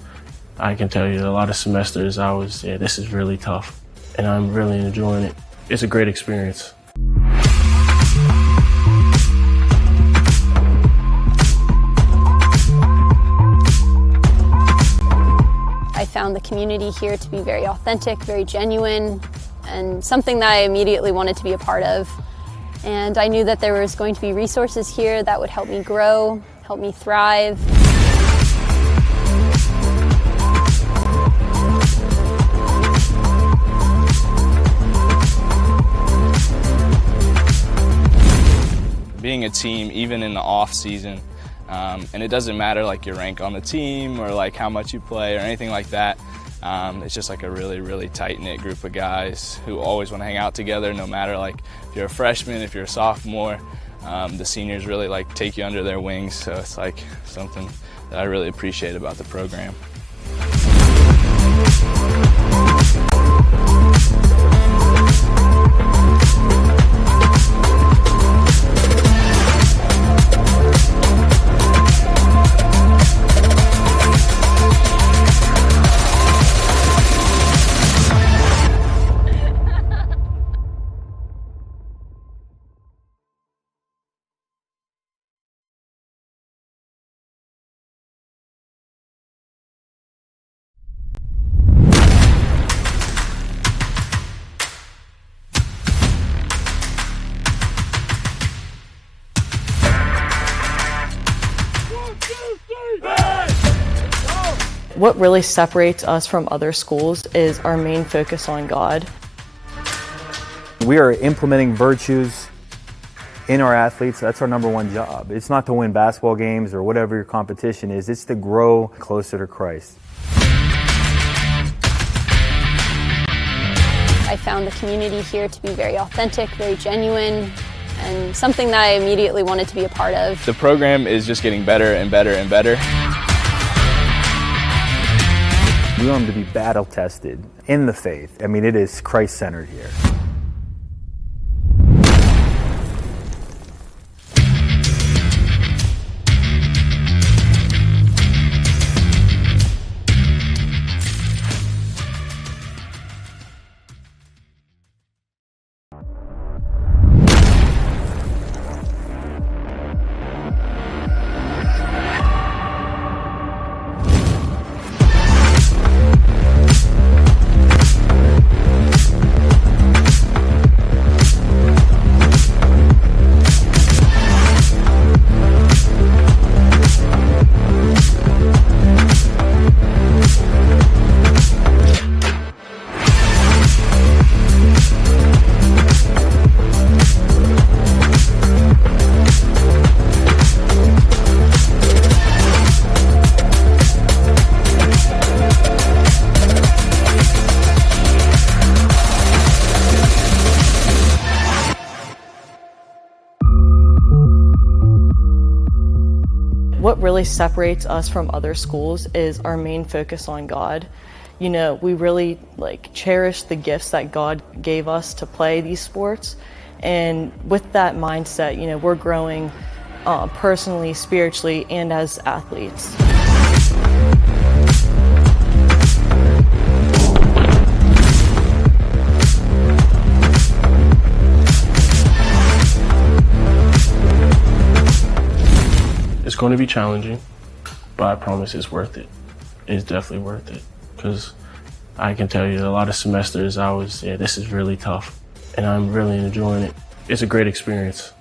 I can tell you a lot of semesters this is really tough, and I'm really enjoying it. It's a great experience. I found the community here to be very authentic, very genuine, and something that I immediately wanted to be a part of. And I knew that there was going to be resources here that would help me grow, help me thrive. Being a team, even in the off season, and it doesn't matter your rank on the team or how much you play or anything like that. It's just a really, really tight-knit group of guys who always want to hang out together, no matter if you're a freshman, if you're a sophomore. The seniors really take you under their wings, so it's something that I really appreciate about the program. What really separates us from other schools is our main focus on God. We are implementing virtues in our athletes. That's our number one job. It's not to win basketball games or whatever your competition is. It's to grow closer to Christ. I found the community here to be very authentic, very genuine, and something that I immediately wanted to be a part of. The program is just getting better and better and better. We want them to be battle tested in the faith. I mean, it is Christ-centered here. What really separates us from other schools is our main focus on God. You know, we really cherish the gifts that God gave us to play these sports. And with that mindset, you know, we're growing personally, spiritually, and as athletes. It's going to be challenging, but I promise it's worth it. It's definitely worth it, because I can tell you a lot of semesters this is really tough, and I'm really enjoying it. It's a great experience.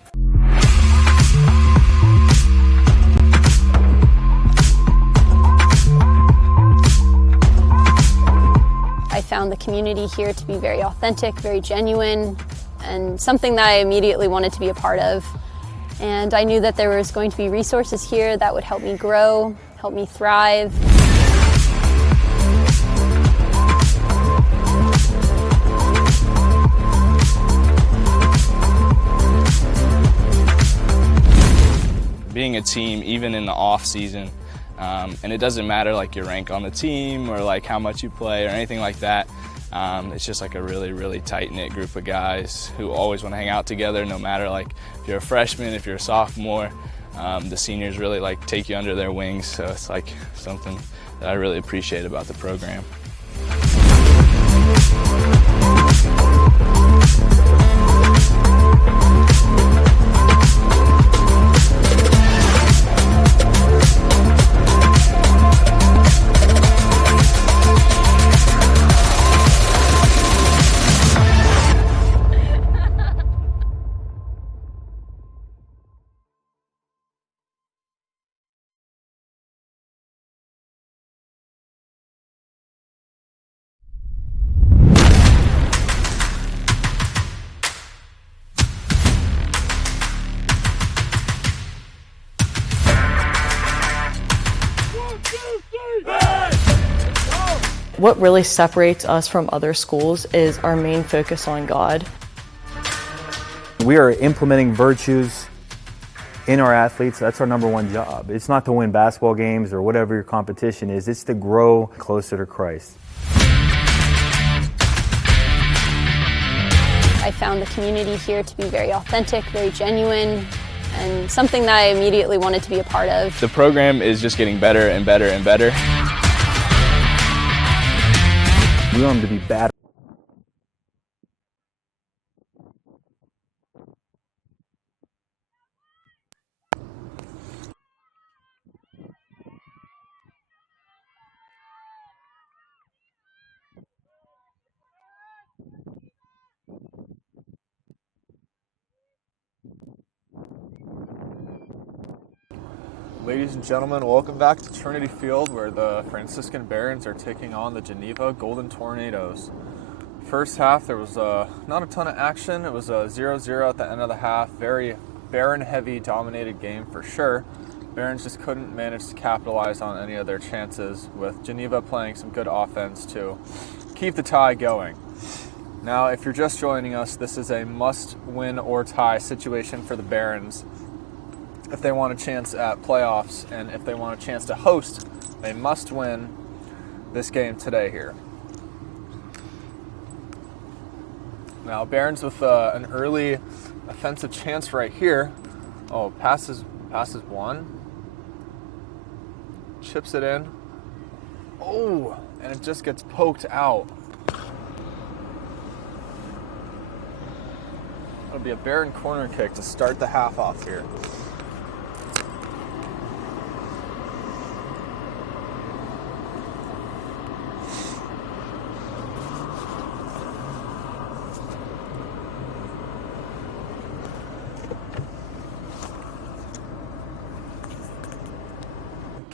I found the community here to be very authentic, very genuine, and something that I immediately wanted to be a part of. And I knew that there was going to be resources here that would help me grow, help me thrive. Being a team, even in the off season, and it doesn't matter your rank on the team or how much you play or anything like that. It's just a really, really tight-knit group of guys who always want to hang out together, no matter if you're a freshman, if you're a sophomore. The seniors really take you under their wings, so it's something that I really appreciate about the program. What really separates us from other schools is our main focus on God. We are implementing virtues in our athletes. That's our number one job. It's not to win basketball games or whatever your competition is. It's to grow closer to Christ. I found the community here to be very authentic, very genuine, and something that I immediately wanted to be a part of. The program is just getting better and better and better. We want them to be bad. Ladies and gentlemen, welcome back to Trinity Field, where the Franciscan Barons are taking on the Geneva Golden Tornadoes. First half, there was not a ton of action. It was a 0-0 at the end of the half. Very Baron-heavy dominated game for sure. Barons just couldn't manage to capitalize on any of their chances, with Geneva playing some good offense to keep the tie going. Now, if you're just joining us, this is a must-win or tie situation for the Barons. If they want a chance at playoffs and if they want a chance to host, they must win this game today here. Now, Barons with an early offensive chance right here. Oh, passes one. Chips it in. Oh, and it just gets poked out. It'll be a Baron corner kick to start the half off here.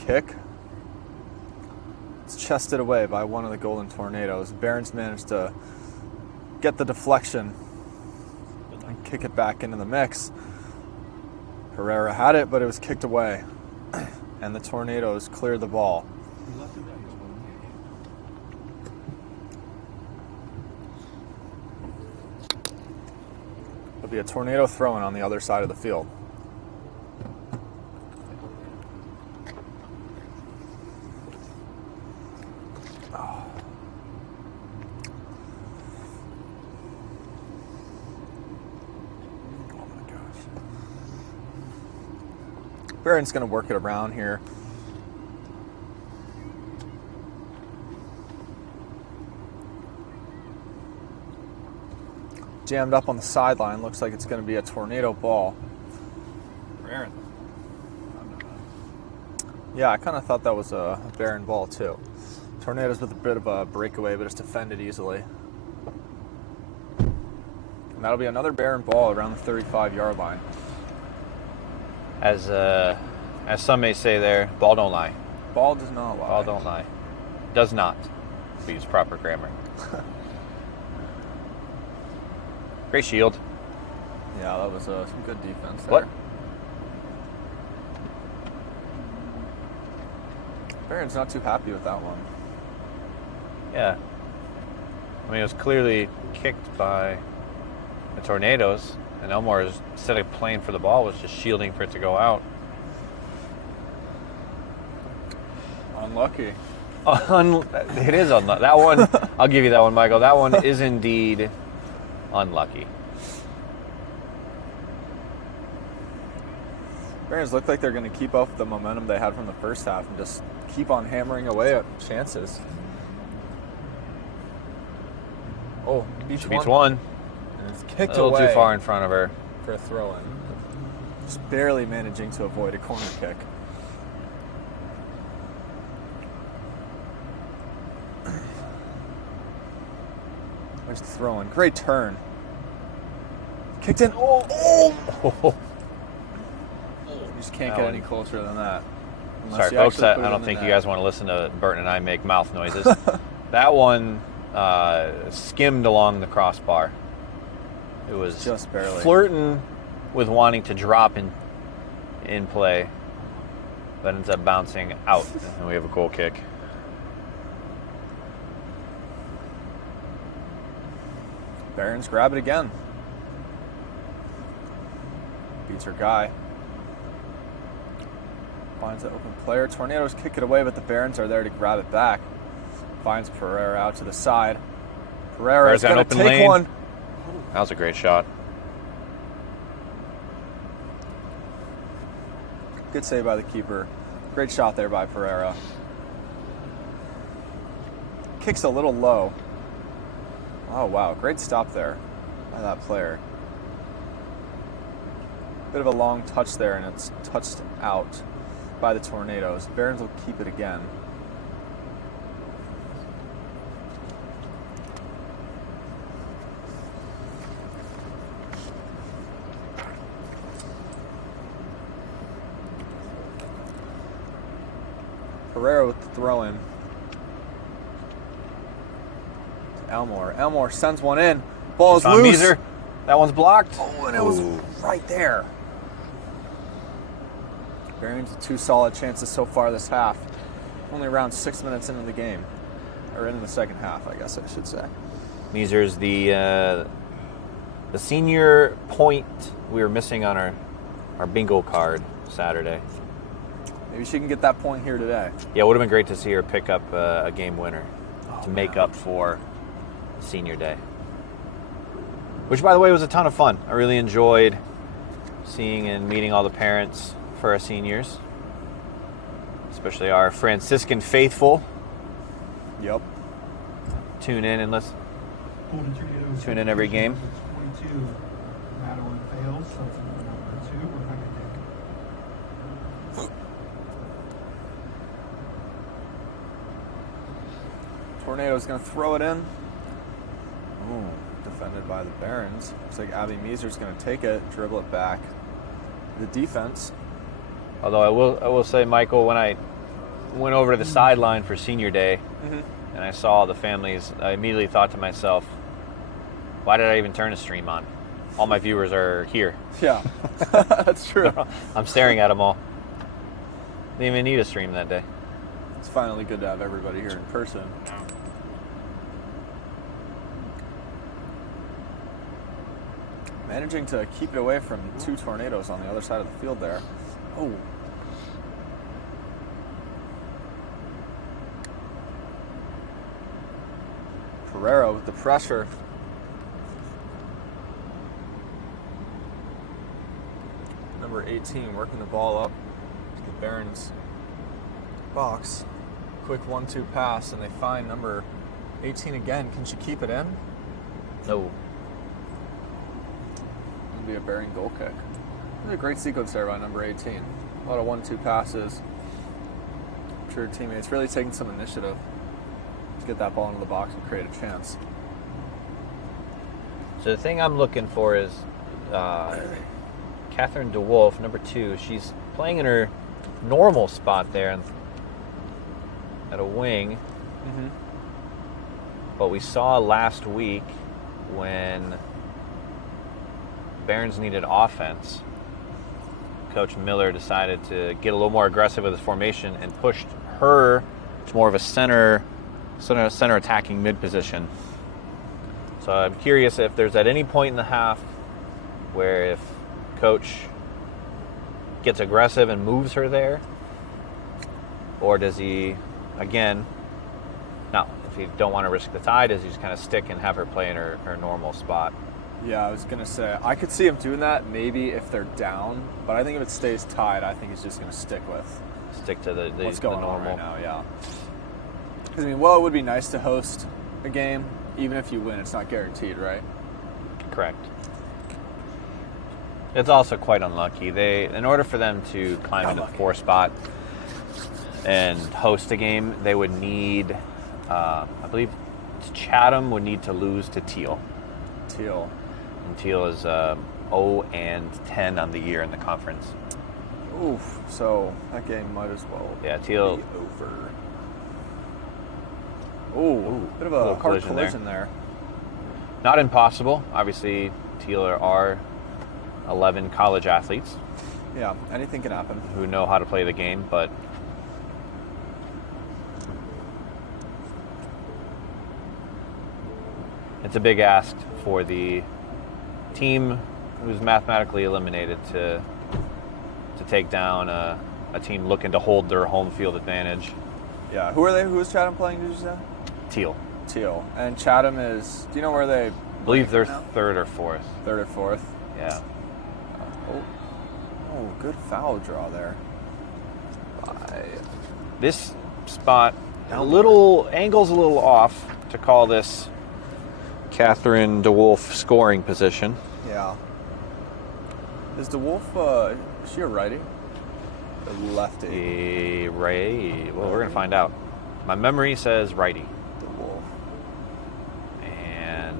Kick. It's chested away by one of the Golden Tornadoes. Barons managed to get the deflection and kick it back into the mix. Herrera had it, but it was kicked away, and the Tornadoes cleared the ball. There'll be a Tornado throw-in on the other side of the field. Baron's going to work it around here. Jammed up on the sideline. Looks like it's going to be a Tornado ball. Baron. Yeah, I kind of thought that was a Baron ball too. Tornadoes with a bit of a breakaway, but it's defended easily. And that'll be another Baron ball around the 35-yard line. As some may say there, ball don't lie. Ball does not lie. Ball don't lie. Does not. We use proper grammar. Great shield. Yeah, that was some good defense there. What? Baron's not too happy with that one. Yeah. I mean, it was clearly kicked by the Tornadoes, and Elmore, instead of playing for the ball, was just shielding for it to go out. Unlucky. It is unlucky. That one, I'll give you that one, Michael. That one is indeed unlucky. Barons look like they're going to keep up the momentum they had from the first half and just keep on hammering away at chances. Oh, beats one. And it's kicked a little away too far in front of her for a throw-in. Just barely managing to avoid a corner kick. There's the throw-in. Great turn. Kicked in. Oh! You just can't get any closer than that. Sorry, folks, I don't think you guys want to listen to Burton and I make mouth noises. That one skimmed along the crossbar. It was just barely flirting with wanting to drop in play, but ends up bouncing out, and we have a goal kick. Barons grab it again. Beats her guy. Finds the open player. Tornadoes kick it away, but the Barons are there to grab it back. Finds Pereira out to the side. Pereira's going to take one. That was a great shot. Good save by the keeper. Great shot there by Pereira. Kicks a little low. Oh, wow. Great stop there by that player. Bit of a long touch there, and it's touched out by the Tornadoes. Barons will keep it again. Pereira with the throw in. Elmore. Elmore sends one in. Ball is loose. Measer. That one's blocked. Oh, and it was right there. Barons with 2 solid chances so far this half. Only around 6 minutes into the game. Or into the second half, I guess I should say. Measer's the senior point we were missing on our bingo card Saturday. Maybe she can get that point here today. Yeah, it would have been great to see her pick up a game winner to make up for senior day. Which, by the way, was a ton of fun. I really enjoyed seeing and meeting all the parents for our seniors, especially our Franciscan faithful. Yep. Tune in and listen. Tune in every game. 22. Madeline fails. So it's number 2. Tornado's going to throw it in. Ooh, defended by the Barons. Looks like Abby Measer's going to take it, dribble it back. The defense. Although I will say, Michael, when I went over to the sideline for senior day and I saw the families, I immediately thought to myself, why did I even turn a stream on? All my viewers are here. Yeah, that's true. I'm staring at them all. Didn't even need a stream that day. It's finally good to have everybody here in person. Managing to keep it away from 2 Tornadoes on the other side of the field there. Oh. Pereira with the pressure. Number 18 working the ball up to the Barons box. Quick 1-2 pass, and they find number 18 again. Can she keep it in? No. It'll be a Baron goal kick. A great sequence there by number 18. A lot of 1-2 passes. I'm sure her teammates really taking some initiative to get that ball into the box and create a chance. So the thing I'm looking for is Catherine DeWolf, number 2. She's playing in her normal spot there at a wing. But we saw last week when Barons needed offense, Coach Miller decided to get a little more aggressive with his formation and pushed her to more of a center attacking mid position. So I'm curious if there's at any point in the half where if Coach gets aggressive and moves her there, or does he, again, no, if you don't want to risk the tie, does he just kind of stick and have her play in her normal spot? Yeah, I was going to say, I could see him doing that maybe if they're down, but I think if it stays tied, I think he's just going to stick to the what's going normal. on right now, yeah. Because, I mean, well, it would be nice to host a game. Even if you win, it's not guaranteed, right? Correct. It's also quite unlucky. In order for them to climb into the 4 spot and host a game, they would need, I believe Chatham would need to lose to Teal. And Teal is 0-10 on the year in the conference. Oof, so that game might as well be over. Ooh, bit of a hard collision there. Not impossible. Obviously, Teal are 11 college athletes. Yeah, anything can happen. Who know how to play the game, but it's a big ask for the team who's mathematically eliminated to take down a team looking to hold their home field advantage. Yeah, who are they? Who is Chatham playing, did you say? Teal. teal. And Chatham is, do you know where they I believe they're third or fourth. Third or fourth? Yeah. Oh, good foul draw there. This spot, angle's a little off to call this Catherine DeWolf scoring position. Yeah. Is DeWolf, is she a righty? Or lefty? Righty. Well, we're going to find out. My memory says righty. DeWolf. And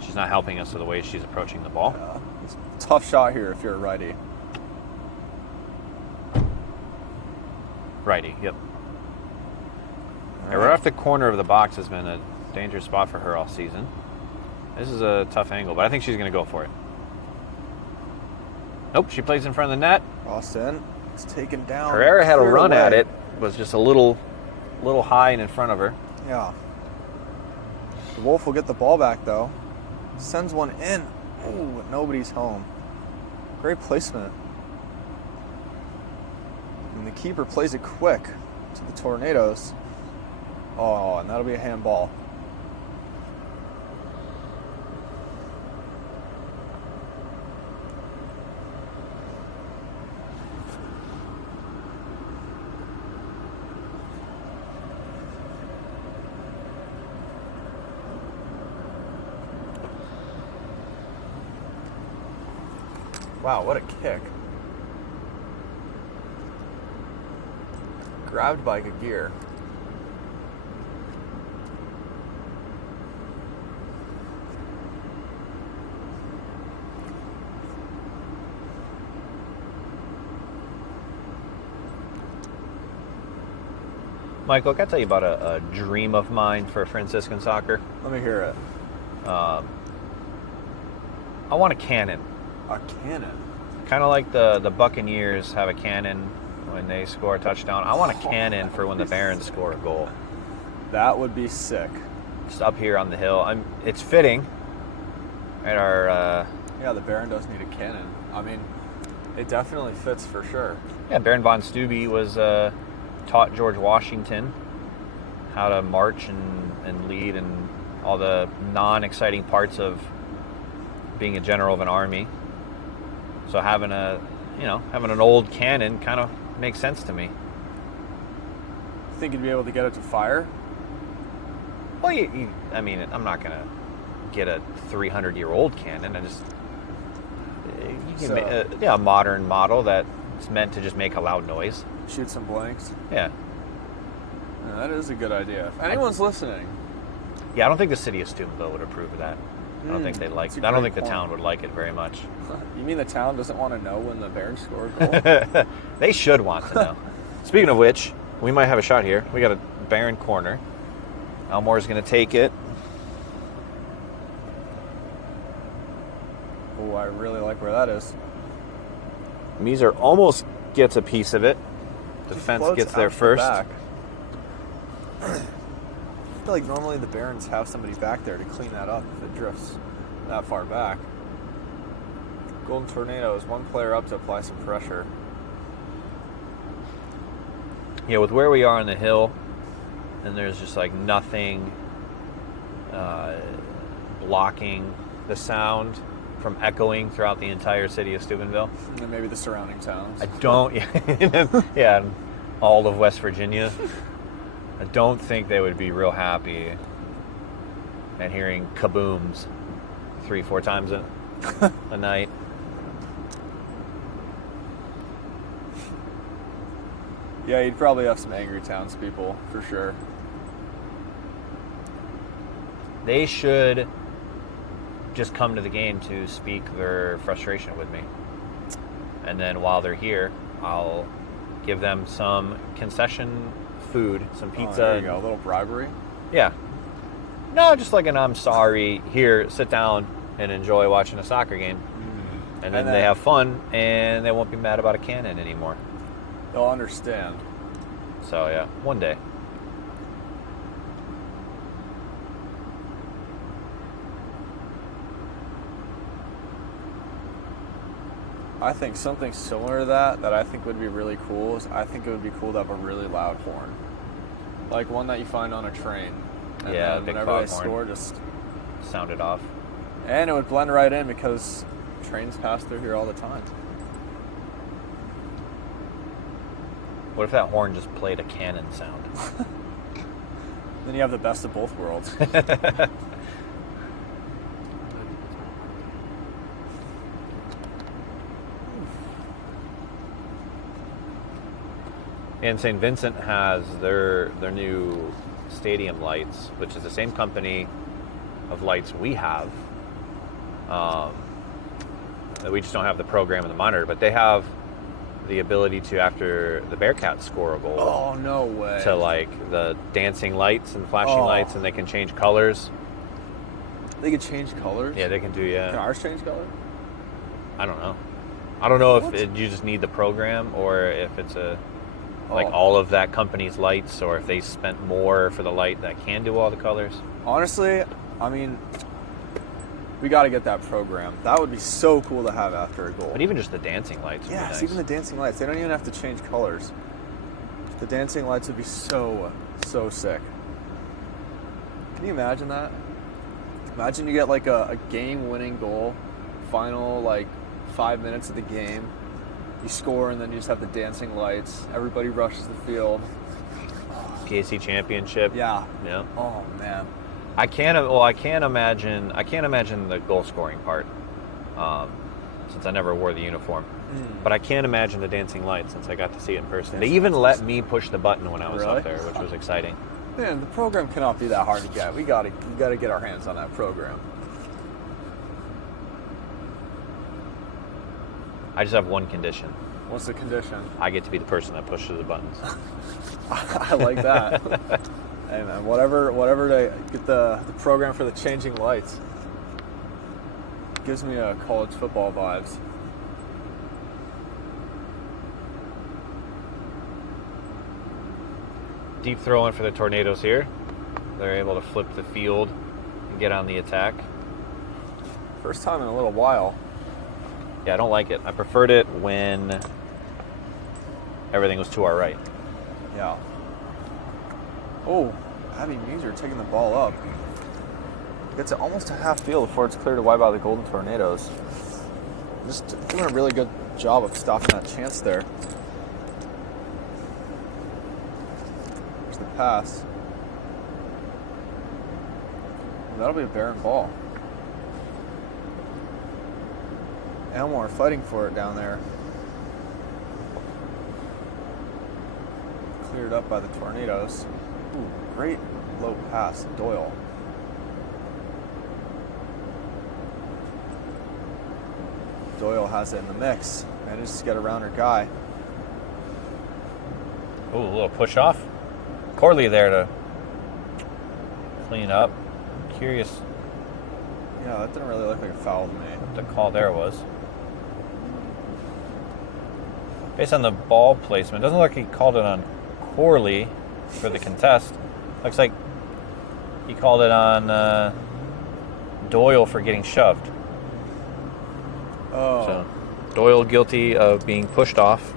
she's not helping us with the way she's approaching the ball. It's a tough shot here if you're a righty. Righty, yep. Right off the corner of the box has been a dangerous spot for her all season. This is a tough angle, but I think she's going to go for it. Nope, she plays in front of the net. Austin is taken down. Herrera had a run at it, was just a little high and in front of her. Yeah. The Wolf will get the ball back though. Sends one in. Ooh, nobody's home. Great placement. And the keeper plays it quick to the Tornadoes. Oh, and that'll be a handball. Wow, what a kick. Grabbed by Gagir. Michael, can I tell you about a dream of mine for Franciscan soccer? Let me hear it. I want a cannon. A cannon? Kind of like the Buccaneers have a cannon when they score a touchdown. I want a cannon for when the Barons score a goal. That would be sick. Just up here on the hill. It's fitting. At our yeah, the Baron does need a cannon. I mean, it definitely fits for sure. Yeah, Baron von Steube was taught George Washington how to march and lead and all the non-exciting parts of being a general of an army. So having an old cannon kind of makes sense to me. Think you'd be able to get it to fire? Well, I mean, I'm not gonna get a 300-year-old cannon. A modern model that's meant to just make a loud noise. Shoot some blanks. Yeah. That is a good idea. If anyone's listening. Yeah, I don't think the city of Steubenville would approve of that. I don't think they'd like it. I don't think the town would like it very much. You mean the town doesn't want to know when the Barons score a goal? They should want to know. Speaking of which, we might have a shot here. We got a Baron corner. Elmore's going to take it. Oh, I really like where that is. Meeser almost gets a piece of it. Defense gets there first. I feel like normally the Barons have somebody back there to clean that up if it drifts that far back. Golden Tornadoes, one player up to apply some pressure. Yeah, with where we are on the hill, and there's just like nothing blocking the sound from echoing throughout the entire city of Steubenville. And maybe the surrounding towns. I don't, yeah, all of West Virginia. I don't think they would be real happy at hearing kabooms 3-4 times a night. Yeah, you'd probably have some angry townspeople, for sure. They should just come to the game to speak their frustration with me. And then while they're here, I'll give them some concession food, some pizza. There you go, a little bribery. Yeah. No, just like an I'm sorry, here, sit down and enjoy watching a soccer game. And then they have fun and they won't be mad about a cannon anymore. They'll understand. So yeah, one day. I think something similar to that I think would be really cool is I think it would be cool to have a really loud horn. Like one that you find on a train. And Yeah, then big whenever they foghorn. score, just Sounded off. and it would blend right in because trains pass through here all the time. What if that horn just played a cannon sound? Then you have the best of both worlds. And St. Vincent has their new stadium lights, which is the same company of lights we have. We just don't have the program and the monitor, but they have the ability to, after the Bearcats score a goal, Oh, no way. to like the dancing lights and flashing Oh. lights, and they can change colors. They could change colors? Yeah, they can do, Can ours change color? I don't know. I don't know What? if you just need the program or if it's like Oh. all of that company's lights, or if they spent more for the light that can do all the colors. Honestly, I mean, we got to get that program. That would be so cool to have after a goal. But even just the dancing lights would be Yes, nice. even the dancing lights. They don't even have to change colors. The dancing lights would be so sick. Can you imagine that? Imagine you get like a game-winning goal, final like 5 minutes of the game. You score and then you just have the dancing lights. Everybody rushes the field. PAC championship. Yeah. Yeah. Oh man. I can't imagine the goal scoring part, since I never wore the uniform. But I can't imagine the dancing lights since I got to see it in person. They even let me push the button when I was Really? up there, which was exciting. Man, the program cannot be that hard to get. We gotta get our hands on that program. I just have one condition. What's the condition? I get to be the person that pushes the buttons. I like that. Hey man, whatever to get the program for the changing lights. Gives me college football vibes. Deep throw in for the Tornadoes here. They're able to flip the field and get on the attack. First time in a little while. Yeah, I don't like it. I preferred it when everything was to our right. Yeah. Oh, Abby Measer taking the ball up. Gets it almost to half field before it's cleared away by the Golden Tornadoes. Just doing a really good job of stopping that chance there. There's the pass. That'll be a barren ball. Elmore fighting for it down there. Cleared up by the Tornadoes. Ooh, great low pass, Doyle. Doyle has it in the mix. Manages to get around her guy. Ooh, a little push off. Corley there to clean up. Curious Yeah, that didn't really look like a foul to me. what the call there was. Based on the ball placement, doesn't look like he called it on Corley for the contest. Looks like he called it on Doyle for getting shoved. Oh. So Doyle guilty of being pushed off,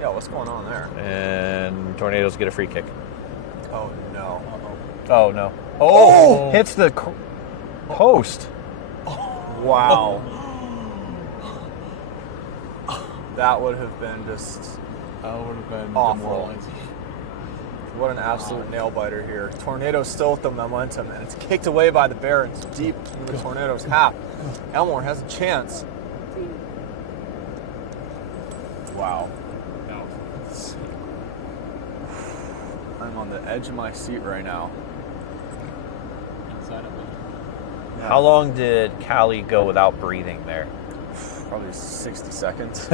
Yeah, what's going on there? and Tornadoes get a free kick. Oh, no. Oh no! Oh, hits the post. Wow. That would have been just awful. What an absolute nail biter here. Tornadoes still with the momentum, and it's kicked away by the Barons deep into the Tornadoes' half. Elmore has a chance. Wow. I'm on the edge of my seat right now. How long did Callie go without breathing there? Probably 60 seconds.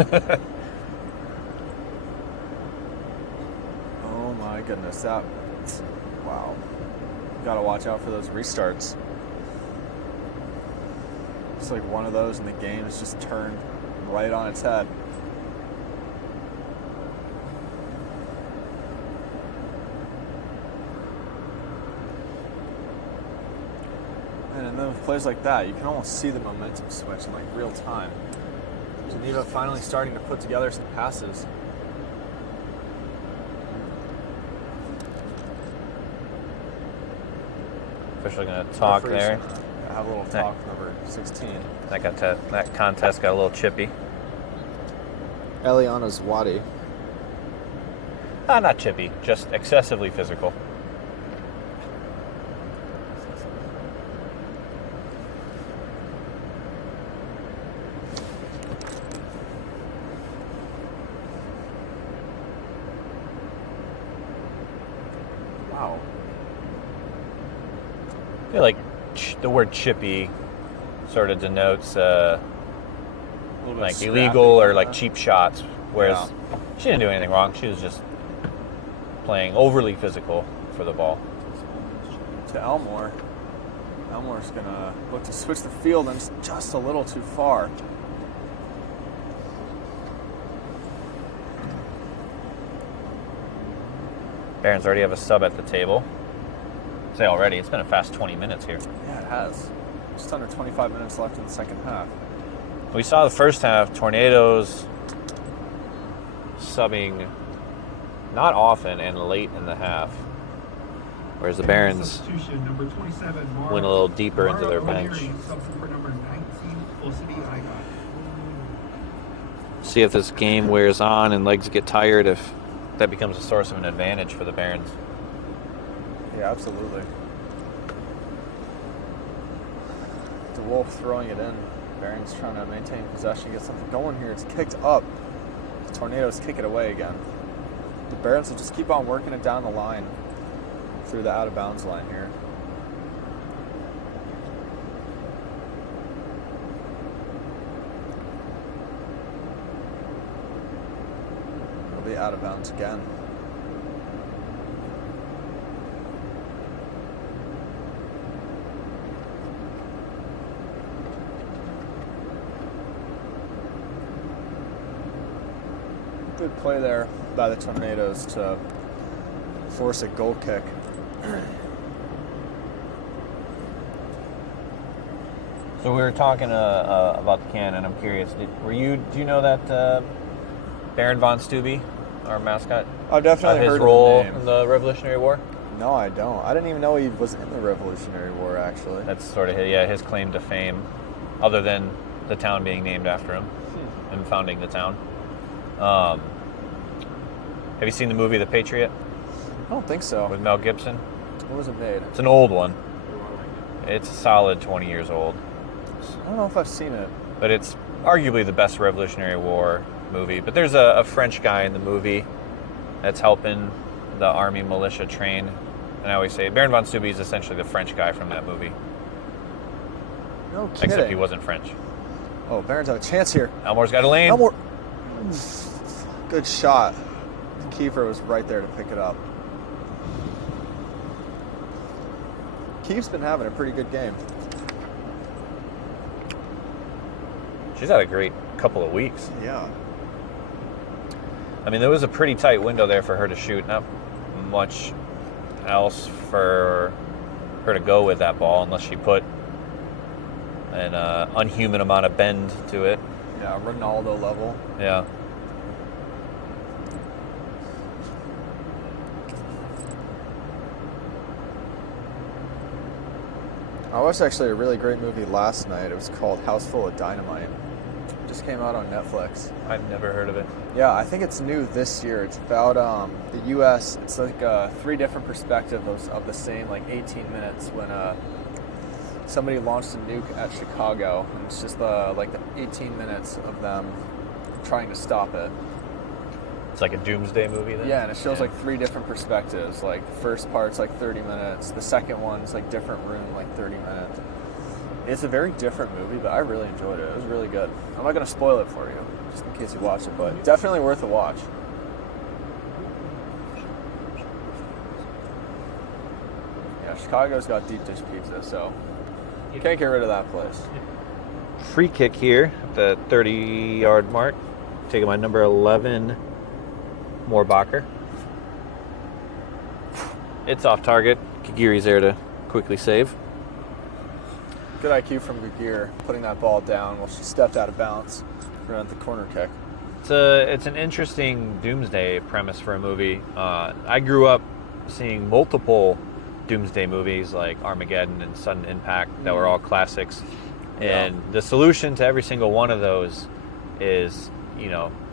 Oh my goodness, wow. Gotta watch out for those restarts. It's like one of those and the game is just turned right on its head. And then with plays like that, you can almost see the momentum switch in like real time. Geneva finally starting to put together some passes. official going to talk there. Have a little talk, number 16. That contest got a little chippy. Eliana Zwadi. Not chippy, just excessively physical. Wow. I feel like the word chippy sort of denotes like illegal or like cheap shots, whereas she didn't do anything wrong. She was just playing overly physical for the ball. To Elmore. Elmore's going to look to switch the field, and it's just a little too far. Barons already have a sub at the table. Say already, it's been a fast 20 minutes here. Yeah, it has. Just under 25 minutes left in the second half. We saw the first half, Tornadoes subbing not often and late in the half, whereas the Barons went a little deeper into their bench. See if this game wears on and legs get tired, if that becomes a source of an advantage for the Barons. Yeah, absolutely. DeWolf throwing it in. Barons trying to maintain possession, get something going here. It's kicked up. The Tornadoes kick it away again. The Barons will just keep on working it down the line through the out-of-bounds line here. It'll be out of bounds again. Good play there by the Tornadoes to force a goal kick. So we were talking about the cannon. I'm curious. Do you know that Baron von Steube, our mascot? I've definitely heard his role of the name. in the Revolutionary War. No, I don't. I didn't even know he was in the Revolutionary War, actually. That's sort of his claim to fame, other than the town being named after him and founding the town. Have you seen the movie The Patriot? I don't think so. With Mel Gibson? When was it made? It's an old one. It's a solid 20 years old. I don't know if I've seen it. But it's arguably the best Revolutionary War movie. But there's a French guy in the movie that's helping the army militia train. And I always say Baron von Steube is essentially the French guy from that movie. No kidding. Except he wasn't French. Oh, Barons have a chance here. Elmore's got a lane. Elmore. Good shot. The keeper was right there to pick it up. Keith's been having a pretty good game. She's had a great couple of weeks. Yeah. I mean, there was a pretty tight window there for her to shoot. Not much else for her to go with that ball unless she put an unhuman amount of bend to it. Yeah, Ronaldo level. Yeah. I watched actually a really great movie last night. It was called House Full of Dynamite. It just came out on Netflix. I've never heard of it. Yeah, I think it's new this year. It's about the U.S. It's like 3 different perspectives of the same 18 minutes when somebody launched a nuke at Chicago, and it's just the 18 minutes of them trying to stop it. It's like a doomsday movie then? Yeah, and it shows 3 different perspectives. Like the first part's 30 minutes, the second one's different room, 30 minutes. It's a very different movie, but I really enjoyed it. It was really good. I'm not going to spoil it for you, just in case you watch it, but definitely worth a watch. Yeah, Chicago's got deep dish pizza, so you can't get rid of that place. Free kick here at the 30-yard mark. Taking my number 11, Moorbacher. It's off target. Gagiri's there to quickly save. Good IQ from Gagir, putting that ball down while she stepped out of bounds around the corner kick. It's an interesting doomsday premise for a movie. I grew up seeing multiple doomsday movies like Armageddon and Sudden Impact that were all classics. And the solution to every single one of those is,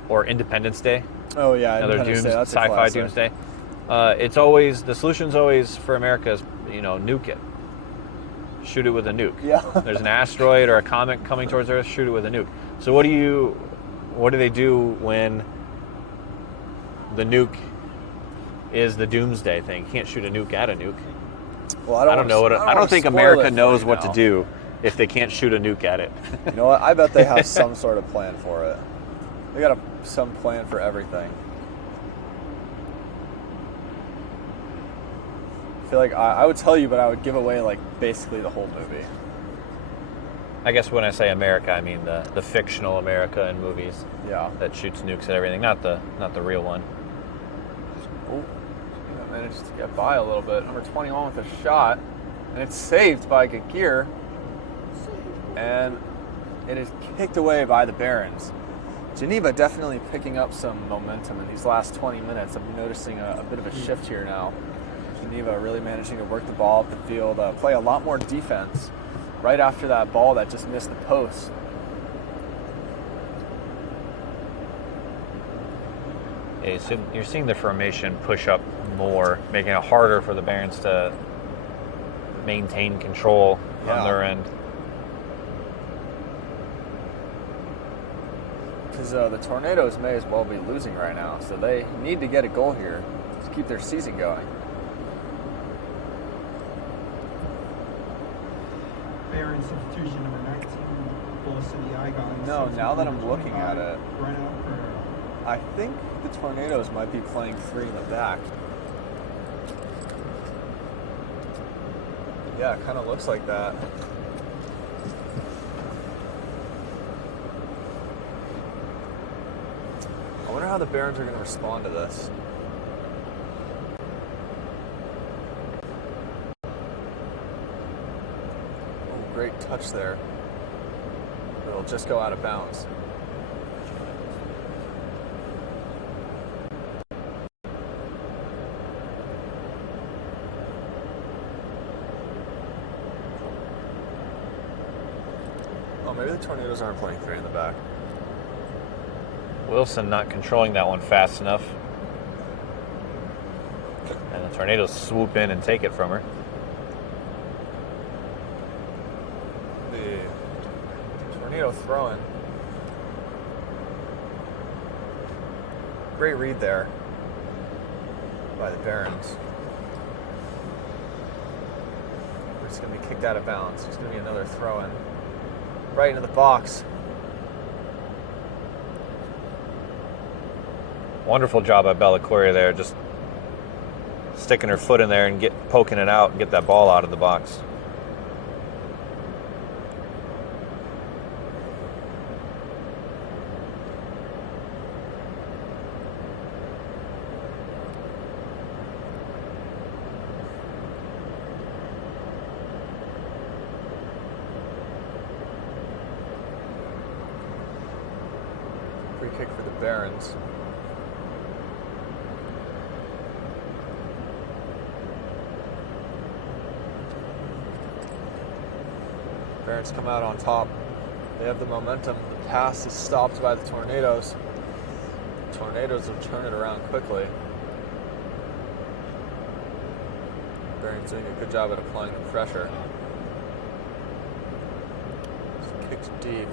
or Independence Day. Oh yeah, Another Independence Day, that's a sci-fi classic. doomsday. It's always, the solution's always for America is, nuke it. Shoot it with a nuke. Yeah. There's an asteroid or a comet coming towards Earth, shoot it with a nuke. So what do they do when the nuke is the doomsday thing? You can't shoot a nuke at a nuke. Well, I don't think America knows what to do if they can't shoot a nuke at it. You know what? I bet they have some sort of plan for it. They got some plan for everything. I feel like I would tell you, but I would give away like basically the whole movie. I guess when I say America, I mean the fictional America in movies. Yeah. That shoots nukes at everything, not the real one. Oh, managed to get by a little bit. Number 21 with a shot, and it's saved by Gagir, and it is kicked away by the Barons. Geneva definitely picking up some momentum in these last 20 minutes. I'm noticing a bit of a shift here now. Geneva really managing to work the ball up the field, play a lot more defense right after that ball that just missed the post. Yeah, you're seeing the formation push up more, making it harder for the Barons to maintain control on their end. Because the Tornadoes may as well be losing right now, so they need to get a goal here to keep their season going. Baron substitution number 19 goes to the Icons. No, now that I'm looking at it, Right out for I think the Tornadoes might be playing three in the back. Yeah, it kind of looks like that. I wonder how the Barons are going to respond to this. Oh, great touch there. It'll just go out of bounds. Oh, maybe the Tornadoes aren't playing three in the back. Wilson not controlling that one fast enough. And the Tornadoes swoop in and take it from her. The Tornado throwing. Great read there by the Barons. It's going to be kicked out of bounds. It's going to be another throw in. Right into the box. Wonderful job by Bella Coria there, just sticking her foot in there and poking it out and get that ball out of the box. Free kick for the Barons. Barons come out on top. They have the momentum. The pass is stopped by the Tornadoes. The Tornadoes will turn it around quickly. Barons doing a good job at applying the pressure. It's kicked deep.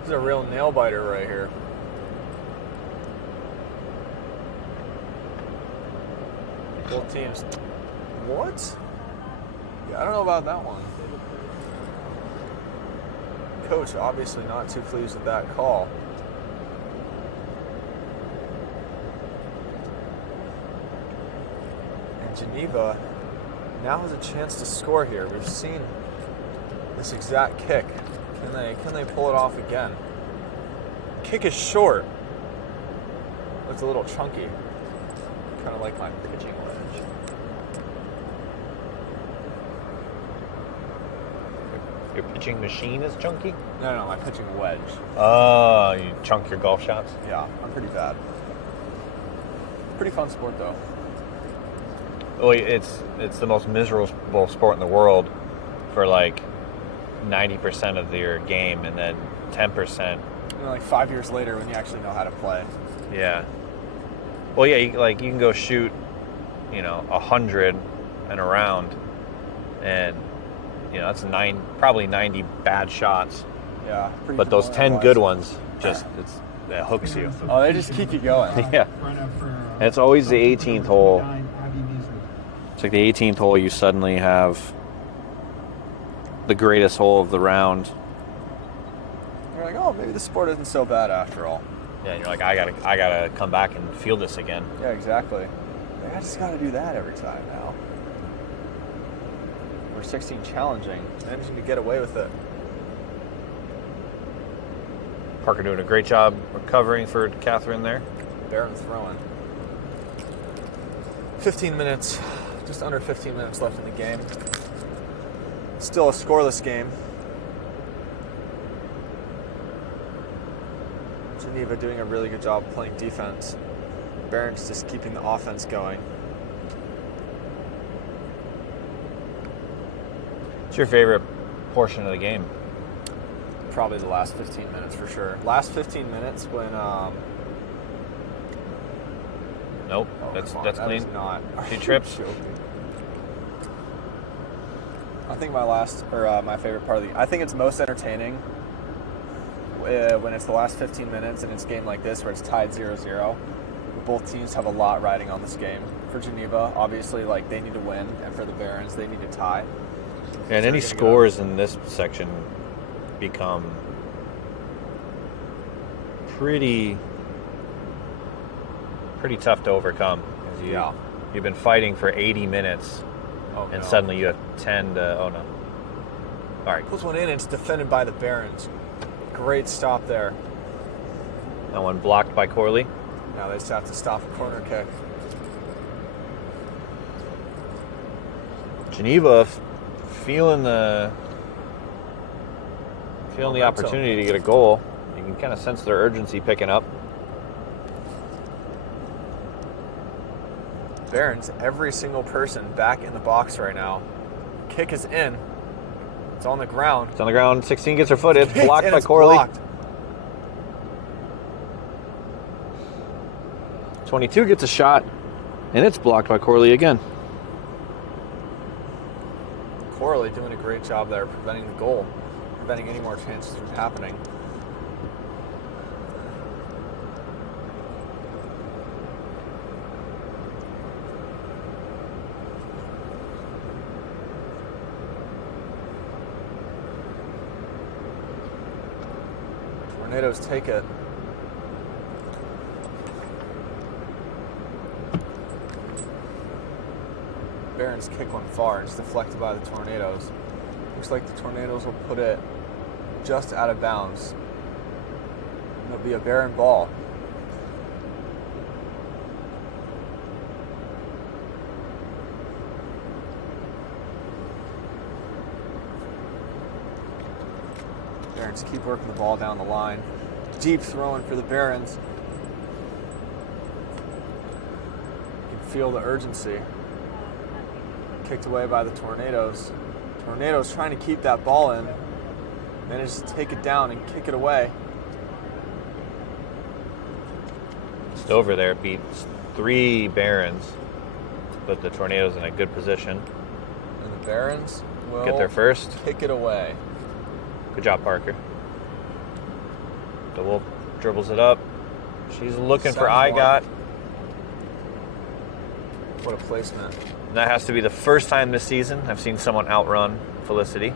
This is a real nail biter right here. Both teams. What? Yeah, I don't know about that one. Coach obviously not too pleased with that call. And Geneva now has a chance to score here. We've seen this exact kick. Can they pull it off again? Kick is short. Looks a little chunky. Kind of like my pitching wedge. Your pitching machine is chunky? No, my pitching wedge. Oh, you chunk your golf shots? Yeah, I'm pretty bad. Pretty fun sport though. Well, it's the most miserable sport in the world for like 90% of your game, and then 10%. Like 5 years later when you actually know how to play. Yeah. Well, yeah, you can go shoot, 100 and around, and that's probably 90 bad shots. Yeah. But those 10 good ones that hooks you. Oh, they just keep you going. Yeah. And it's always the 18th hole. It's like the 18th hole, you suddenly have the greatest hole of the round. You're like, oh, maybe the sport isn't so bad after all. Yeah, and you're like, I gotta come back and feel this again. Yeah, exactly. Like, I just gotta do that every time now. We're 16 challenging, managing to get away with it. Parker doing a great job recovering for Catherine there. Barron throwing. 15 minutes, just under 15 minutes left in the game. Still a scoreless game. Geneva doing a really good job playing defense. Barron's just keeping the offense going. What's your favorite portion of the game? Probably the last 15 minutes for sure. Last 15 minutes when Nope, oh, that's that clean. is not. She trips. I think my favorite part of I think it's most entertaining when it's the last 15 minutes and it's a game like this where it's tied 0-0. Both teams have a lot riding on this game. For Geneva, obviously, like they need to win, and for the Barons, they need to tie. And any scores in this section become pretty tough to overcome. You've been fighting for 80 minutes, and suddenly you have 10 to, oh no. All right. Pulls one in, and it's defended by the Barons. Great stop there. That one blocked by Corley. Now they just have to stop a corner kick. Geneva feeling the opportunity to get a goal. You can kind of sense their urgency picking up. Barons, every single person back in the box right now. Kick is in. It's on the ground. It's on the ground. 16 gets her foot. It's blocked by Corley. Blocked. 22 gets a shot, and it's blocked by Corley again. Corley doing a great job there, preventing the goal, preventing any more chances from happening. Tornadoes take it. Barons kick one far. It's deflected by the Tornadoes. Looks like the Tornadoes will put it just out of bounds. It'll be a Baron ball. Barons keep working the ball down the line. Deep throwing for the Barons. You can feel the urgency. Kicked away by the Tornadoes. Tornadoes trying to keep that ball in. Managed to take it down and kick it away. Just over there beats 3 Barons to put the Tornadoes in a good position. And the Barons will get there first. Kick it away. Good job, Parker. The Wolf dribbles it up. She's looking for IGOT. What a placement. And that has to be the first time this season I've seen someone outrun Felicity.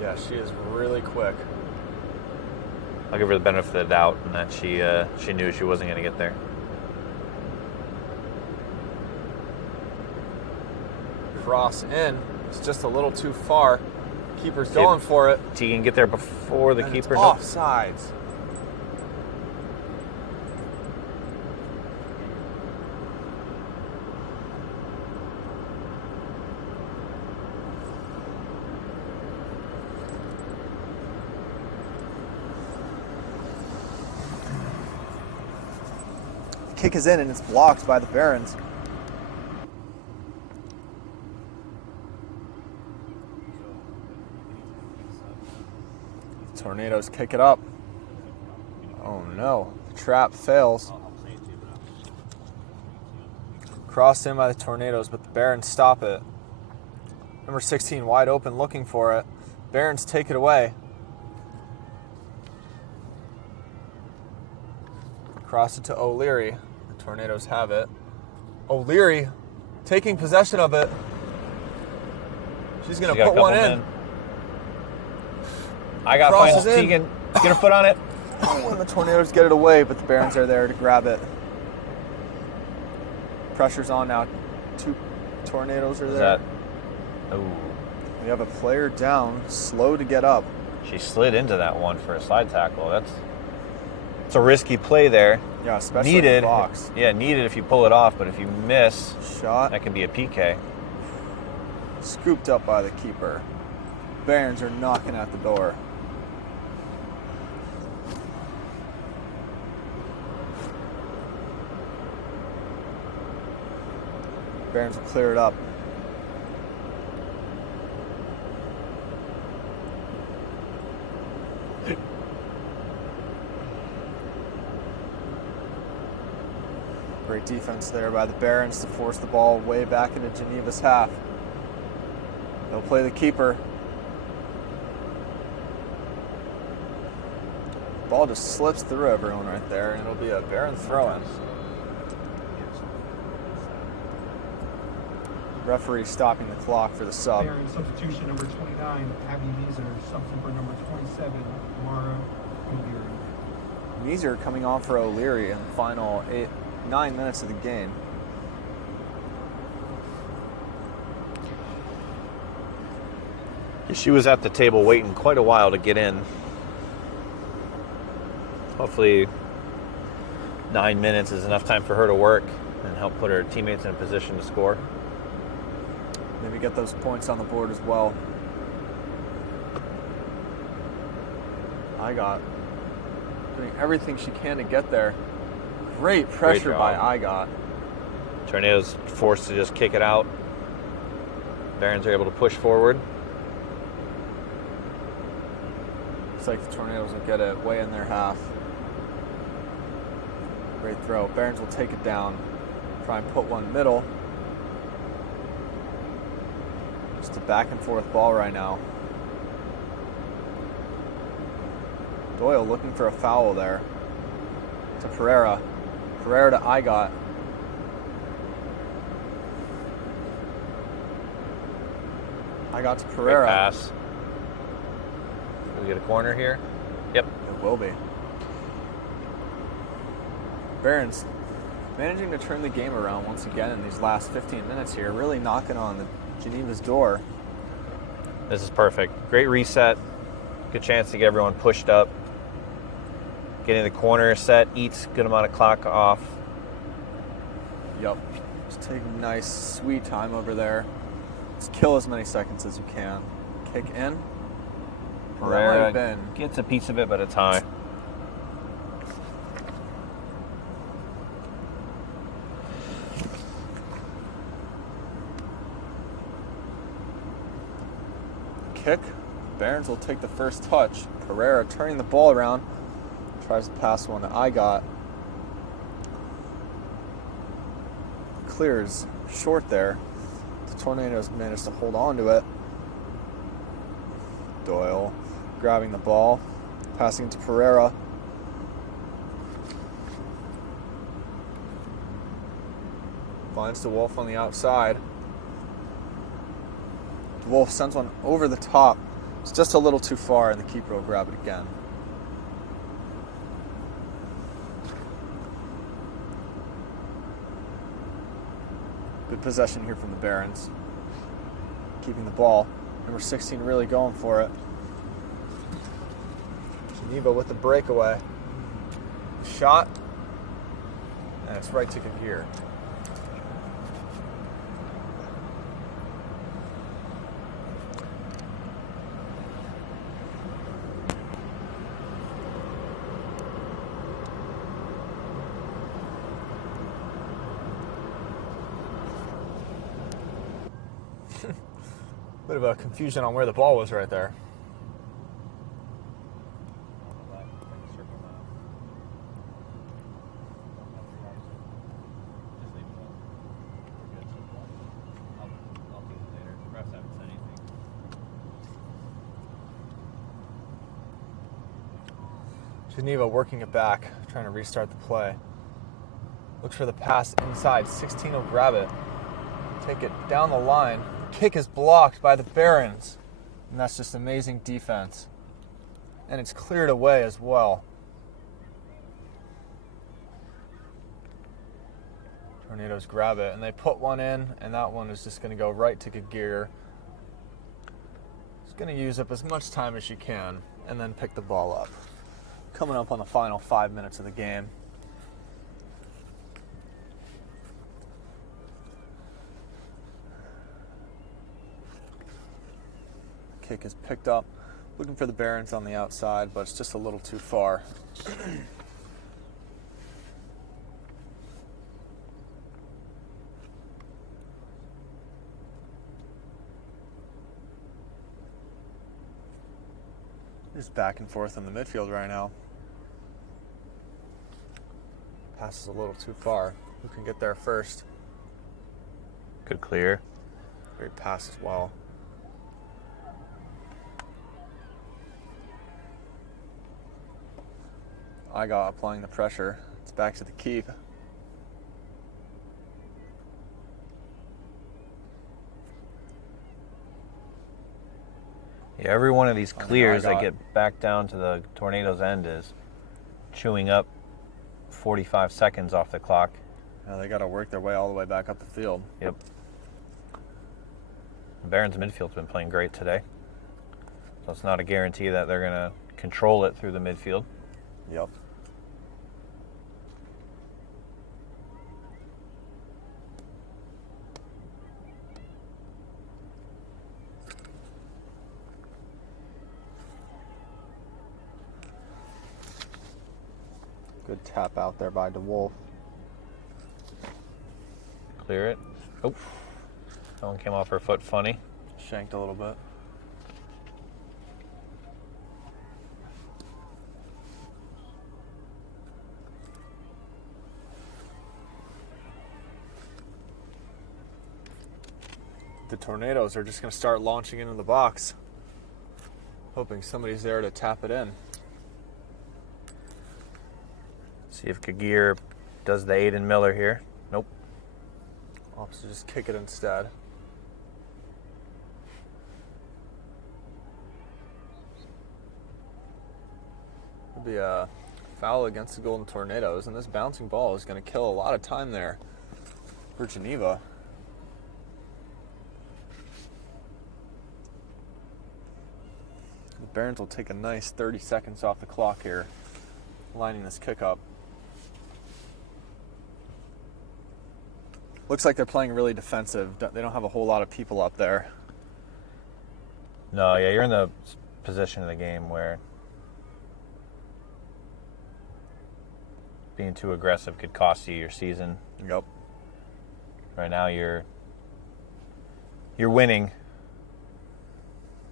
Yeah, she is really quick. I'll give her the benefit of the doubt in that she knew she wasn't going to get there. Cross in. It's just a little too far. Keeper's going for it. Tegan get there before the keeper. It's offsides. kick is in and it's blocked by the Barons. Tornadoes kick it up. Oh no, the trap fails. Crossed in by the Tornadoes, but the Barons stop it. Number 16 wide open looking for it. Barons take it away. Cross it to O'Leary. The Tornadoes have it. O'Leary taking possession of it. She's going to put one in. I got finds Tegan. Get her foot on it. When the Tornadoes get it away, but the Barons are there to grab it. Pressure's on now. 2 Tornadoes are there. Oh. We have a player down, slow to get up. She slid into that one for a slide tackle. It's a risky play there. Yeah, especially in the box. Yeah, needed if you pull it off, but if you miss, shot, that can be a PK. Scooped up by the keeper. Barons are knocking at the door. Barons will clear it up. Great defense there by the Barons to force the ball way back into Geneva's half. They'll play the keeper. Ball just slips through everyone right there, and it'll be a Baron throw-in. Referee stopping the clock for the sub. Baron substitution number 29, Abby Meeser, substitute for number 27, Mara O'Leary. Meeser coming on for O'Leary in the final 9 minutes of the game. She was at the table waiting quite a while to get in. Hopefully 9 minutes is enough time for her to work and help put her teammates in a position to score. Maybe get those points on the board as well. Doing everything she can to get there. Great pressure by IGOT. Tornadoes forced to just kick it out. Barons are able to push forward. Looks like the Tornadoes will get it way in their half. Great throw. Barons will take it down. Try and put one middle. Just a back and forth ball right now. Doyle looking for a foul there. To Pereira. Pereira to IGOT. IGOT to Pereira. Great pass. Will we get a corner here? Yep. It will be. Barons managing to turn the game around once again in these last 15 minutes here. Really knocking on the Geneva's door. This is perfect. Great reset. Good chance to get everyone pushed up. Getting the corner set eats good amount of clock off. Yep. Just take a nice, sweet time over there. Just kill as many seconds as you can. Kick in. Pereira gets a piece of it, but it's high. Kick. Barons will take the first touch. Pereira turning the ball around. Tries to pass one to IGOT. Clears short there. The Tornadoes managed to hold on to it. Doyle grabbing the ball. Passing it to Pereira. Finds DeWolf on the outside. DeWolf sends one over the top. It's just a little too far, and the keeper will grab it again. Good possession here from the Barons. Keeping the ball. Number 16 really going for it. Geneva with the breakaway. Shot. And it's right to Kagir. Bit of a confusion on where the ball was right there. Geneva working it back, trying to restart the play. Looks for the pass inside. 16 will grab it. Take it down the line. Kick is blocked by the Barons. And that's just amazing defense. And it's cleared away as well. Tornadoes grab it, and they put one in, and that one is just going to go right to Gagir. It's going to use up as much time as she can, and then pick the ball up. Coming up on the final 5 minutes of the game. Kick is picked up. Looking for the Barons on the outside, but it's just a little too far. Just back and forth in the midfield right now. Passes a little too far. Who can get there first? Good clear. Great pass as well. I got applying the pressure. It's back to the keep. Yeah, every one of these clears that get back down to the Tornado's end is chewing up 45 seconds off the clock. Yeah, they got to work their way all the way back up the field. Yep. The Barons midfield's been playing great today. So it's not a guarantee that they're going to control it through the midfield. Yep. Good tap out there by DeWolf. Clear it. Oh, that one came off her foot funny. Shanked a little bit. The Tornadoes are just going to start launching into the box, hoping somebody's there to tap it in. See if Gagir does the Aiden Miller here. Nope. Opts to just kick it instead. It'll be a foul against the Golden Tornadoes, and this bouncing ball is going to kill a lot of time there for Geneva. The Barons will take a nice 30 seconds off the clock here, lining this kick up. Looks like they're playing really defensive. They don't have a whole lot of people up there. No, yeah, you're in the position of the game where being too aggressive could cost you your season. Yep. Right now you're winning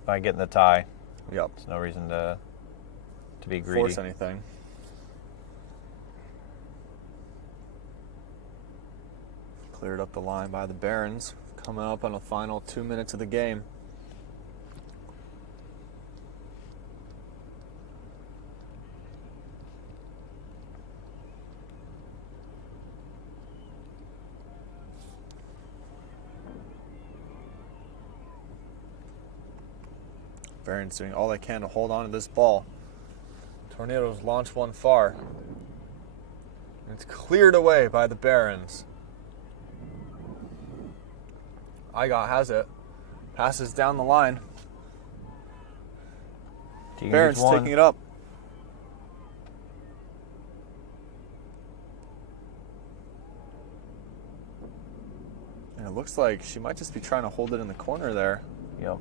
by getting the tie. Yep. There's no reason to be greedy. Force anything. Cleared up the line by the Barons. Coming up on the final 2 minutes of the game. Barons doing all they can to hold on to this ball. Tornadoes launch one far. And it's cleared away by the Barons. Igot has it. Passes down the line. Barons taking it up. And it looks like she might just be trying to hold it in the corner there. Yep.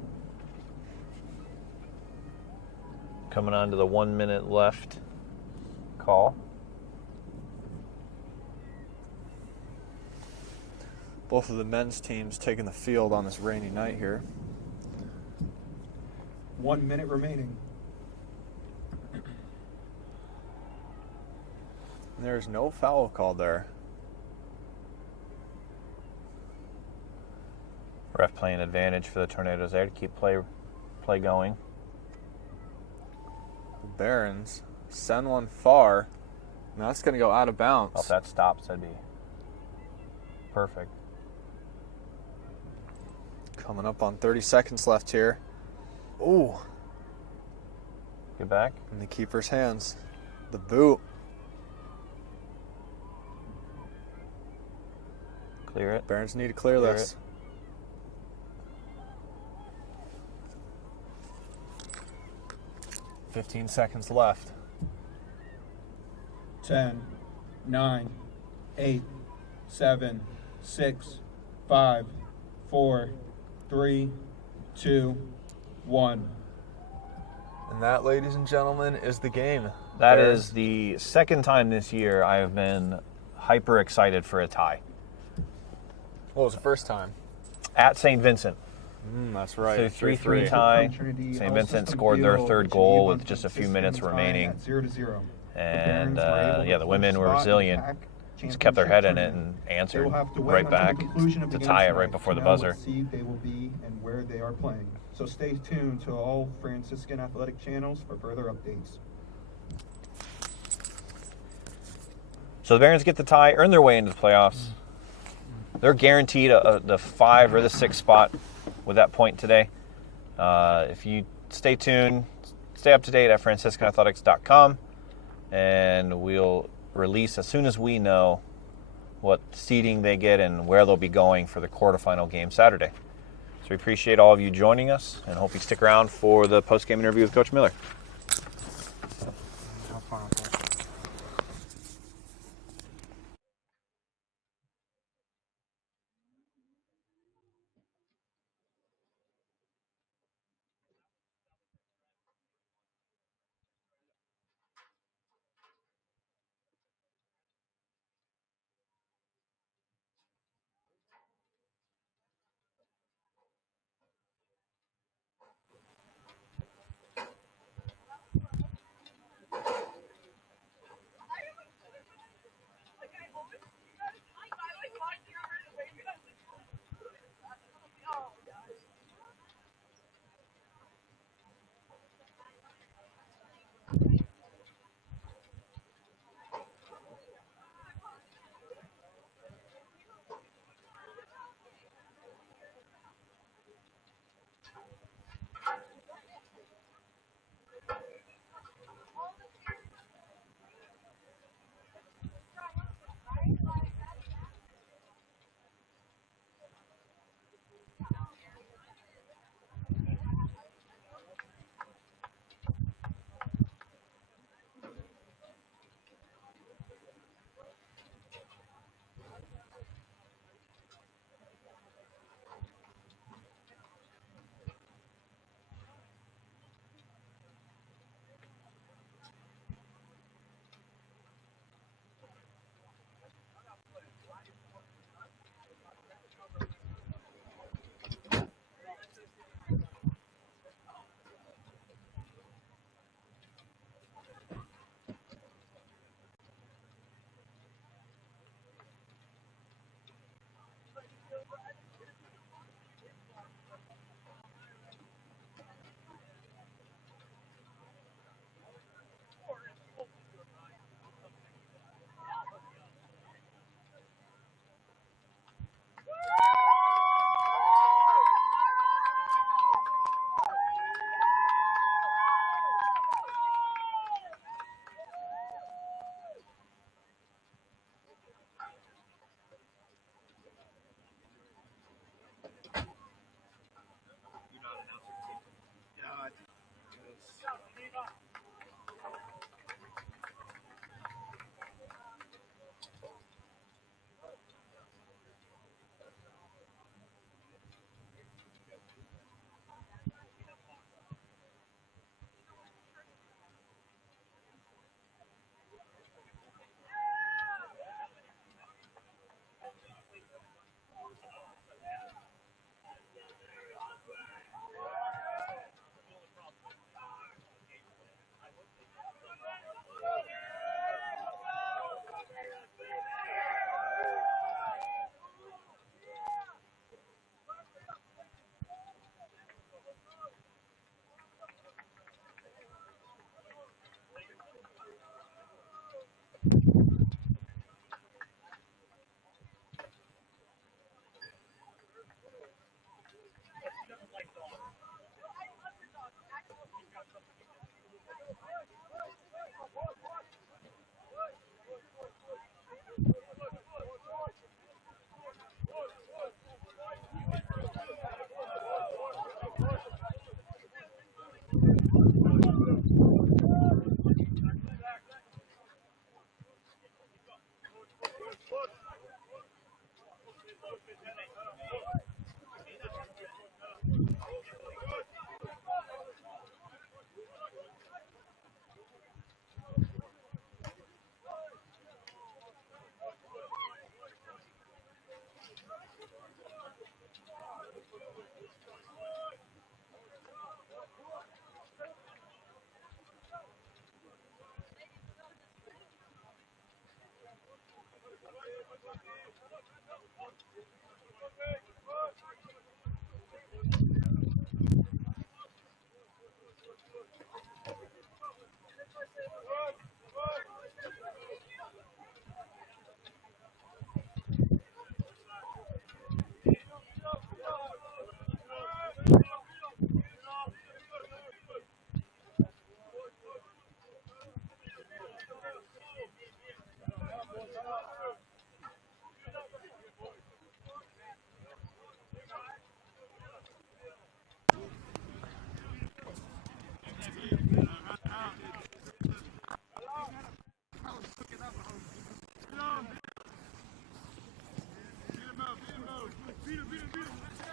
Coming on to the 1 minute left call. Both of the men's teams taking the field on this rainy night here. 1 minute remaining. There's no foul called there. Ref playing advantage for the Tornadoes there to keep play going. The Barons send one far. Now that's going to go out of bounds. Well, if that stops, that'd be perfect. Coming up on 30 seconds left here. Ooh. Get back. In the keeper's hands. The boot. Clear it. Barons need to clear this. It. 15 seconds left. 10, 9, 8, 7, 6, 5, 4, 3, 2, 1. And that, ladies and gentlemen, is the game. That is the second time this year I have been hyper excited for a tie. What was the first time? At St. Vincent. That's right. So 3-3 tie. St. Vincent scored their third goal with just a few minutes remaining. 0-0. And the women were resilient. Just kept their head in it and answered right back to tie it right before the buzzer. They will be and where they are playing. So stay tuned to all Franciscan athletic channels for further updates. So the Barons get the tie, earn their way into the playoffs. They're guaranteed the 5 or the 6 spot with that point today. If you stay tuned, stay up to date at franciscanathletics.com, and we'll release as soon as we know what seeding they get and where they'll be going for the quarterfinal game Saturday. So we appreciate all of you joining us and hope you stick around for the post-game interview with Coach Miller.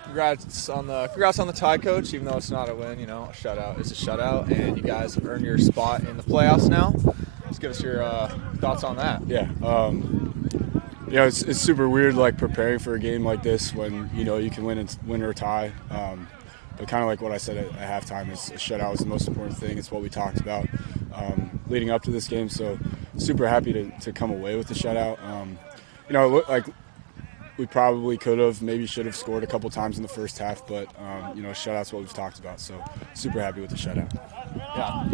Congrats on the tie, coach. Even though it's not a win, a shutout is a shutout, and you guys have earned your spot in the playoffs now. Just give us your thoughts on that. Yeah, it's super weird like preparing for a game like this when you can win or tie. But kind of like what I said at halftime, is a shutout is the most important thing. It's what we talked about leading up to this game. So super happy to come away with the shutout. Like we probably should have scored a couple times in the firtout's what we've talked about. So super happy with the shutout. Yeah.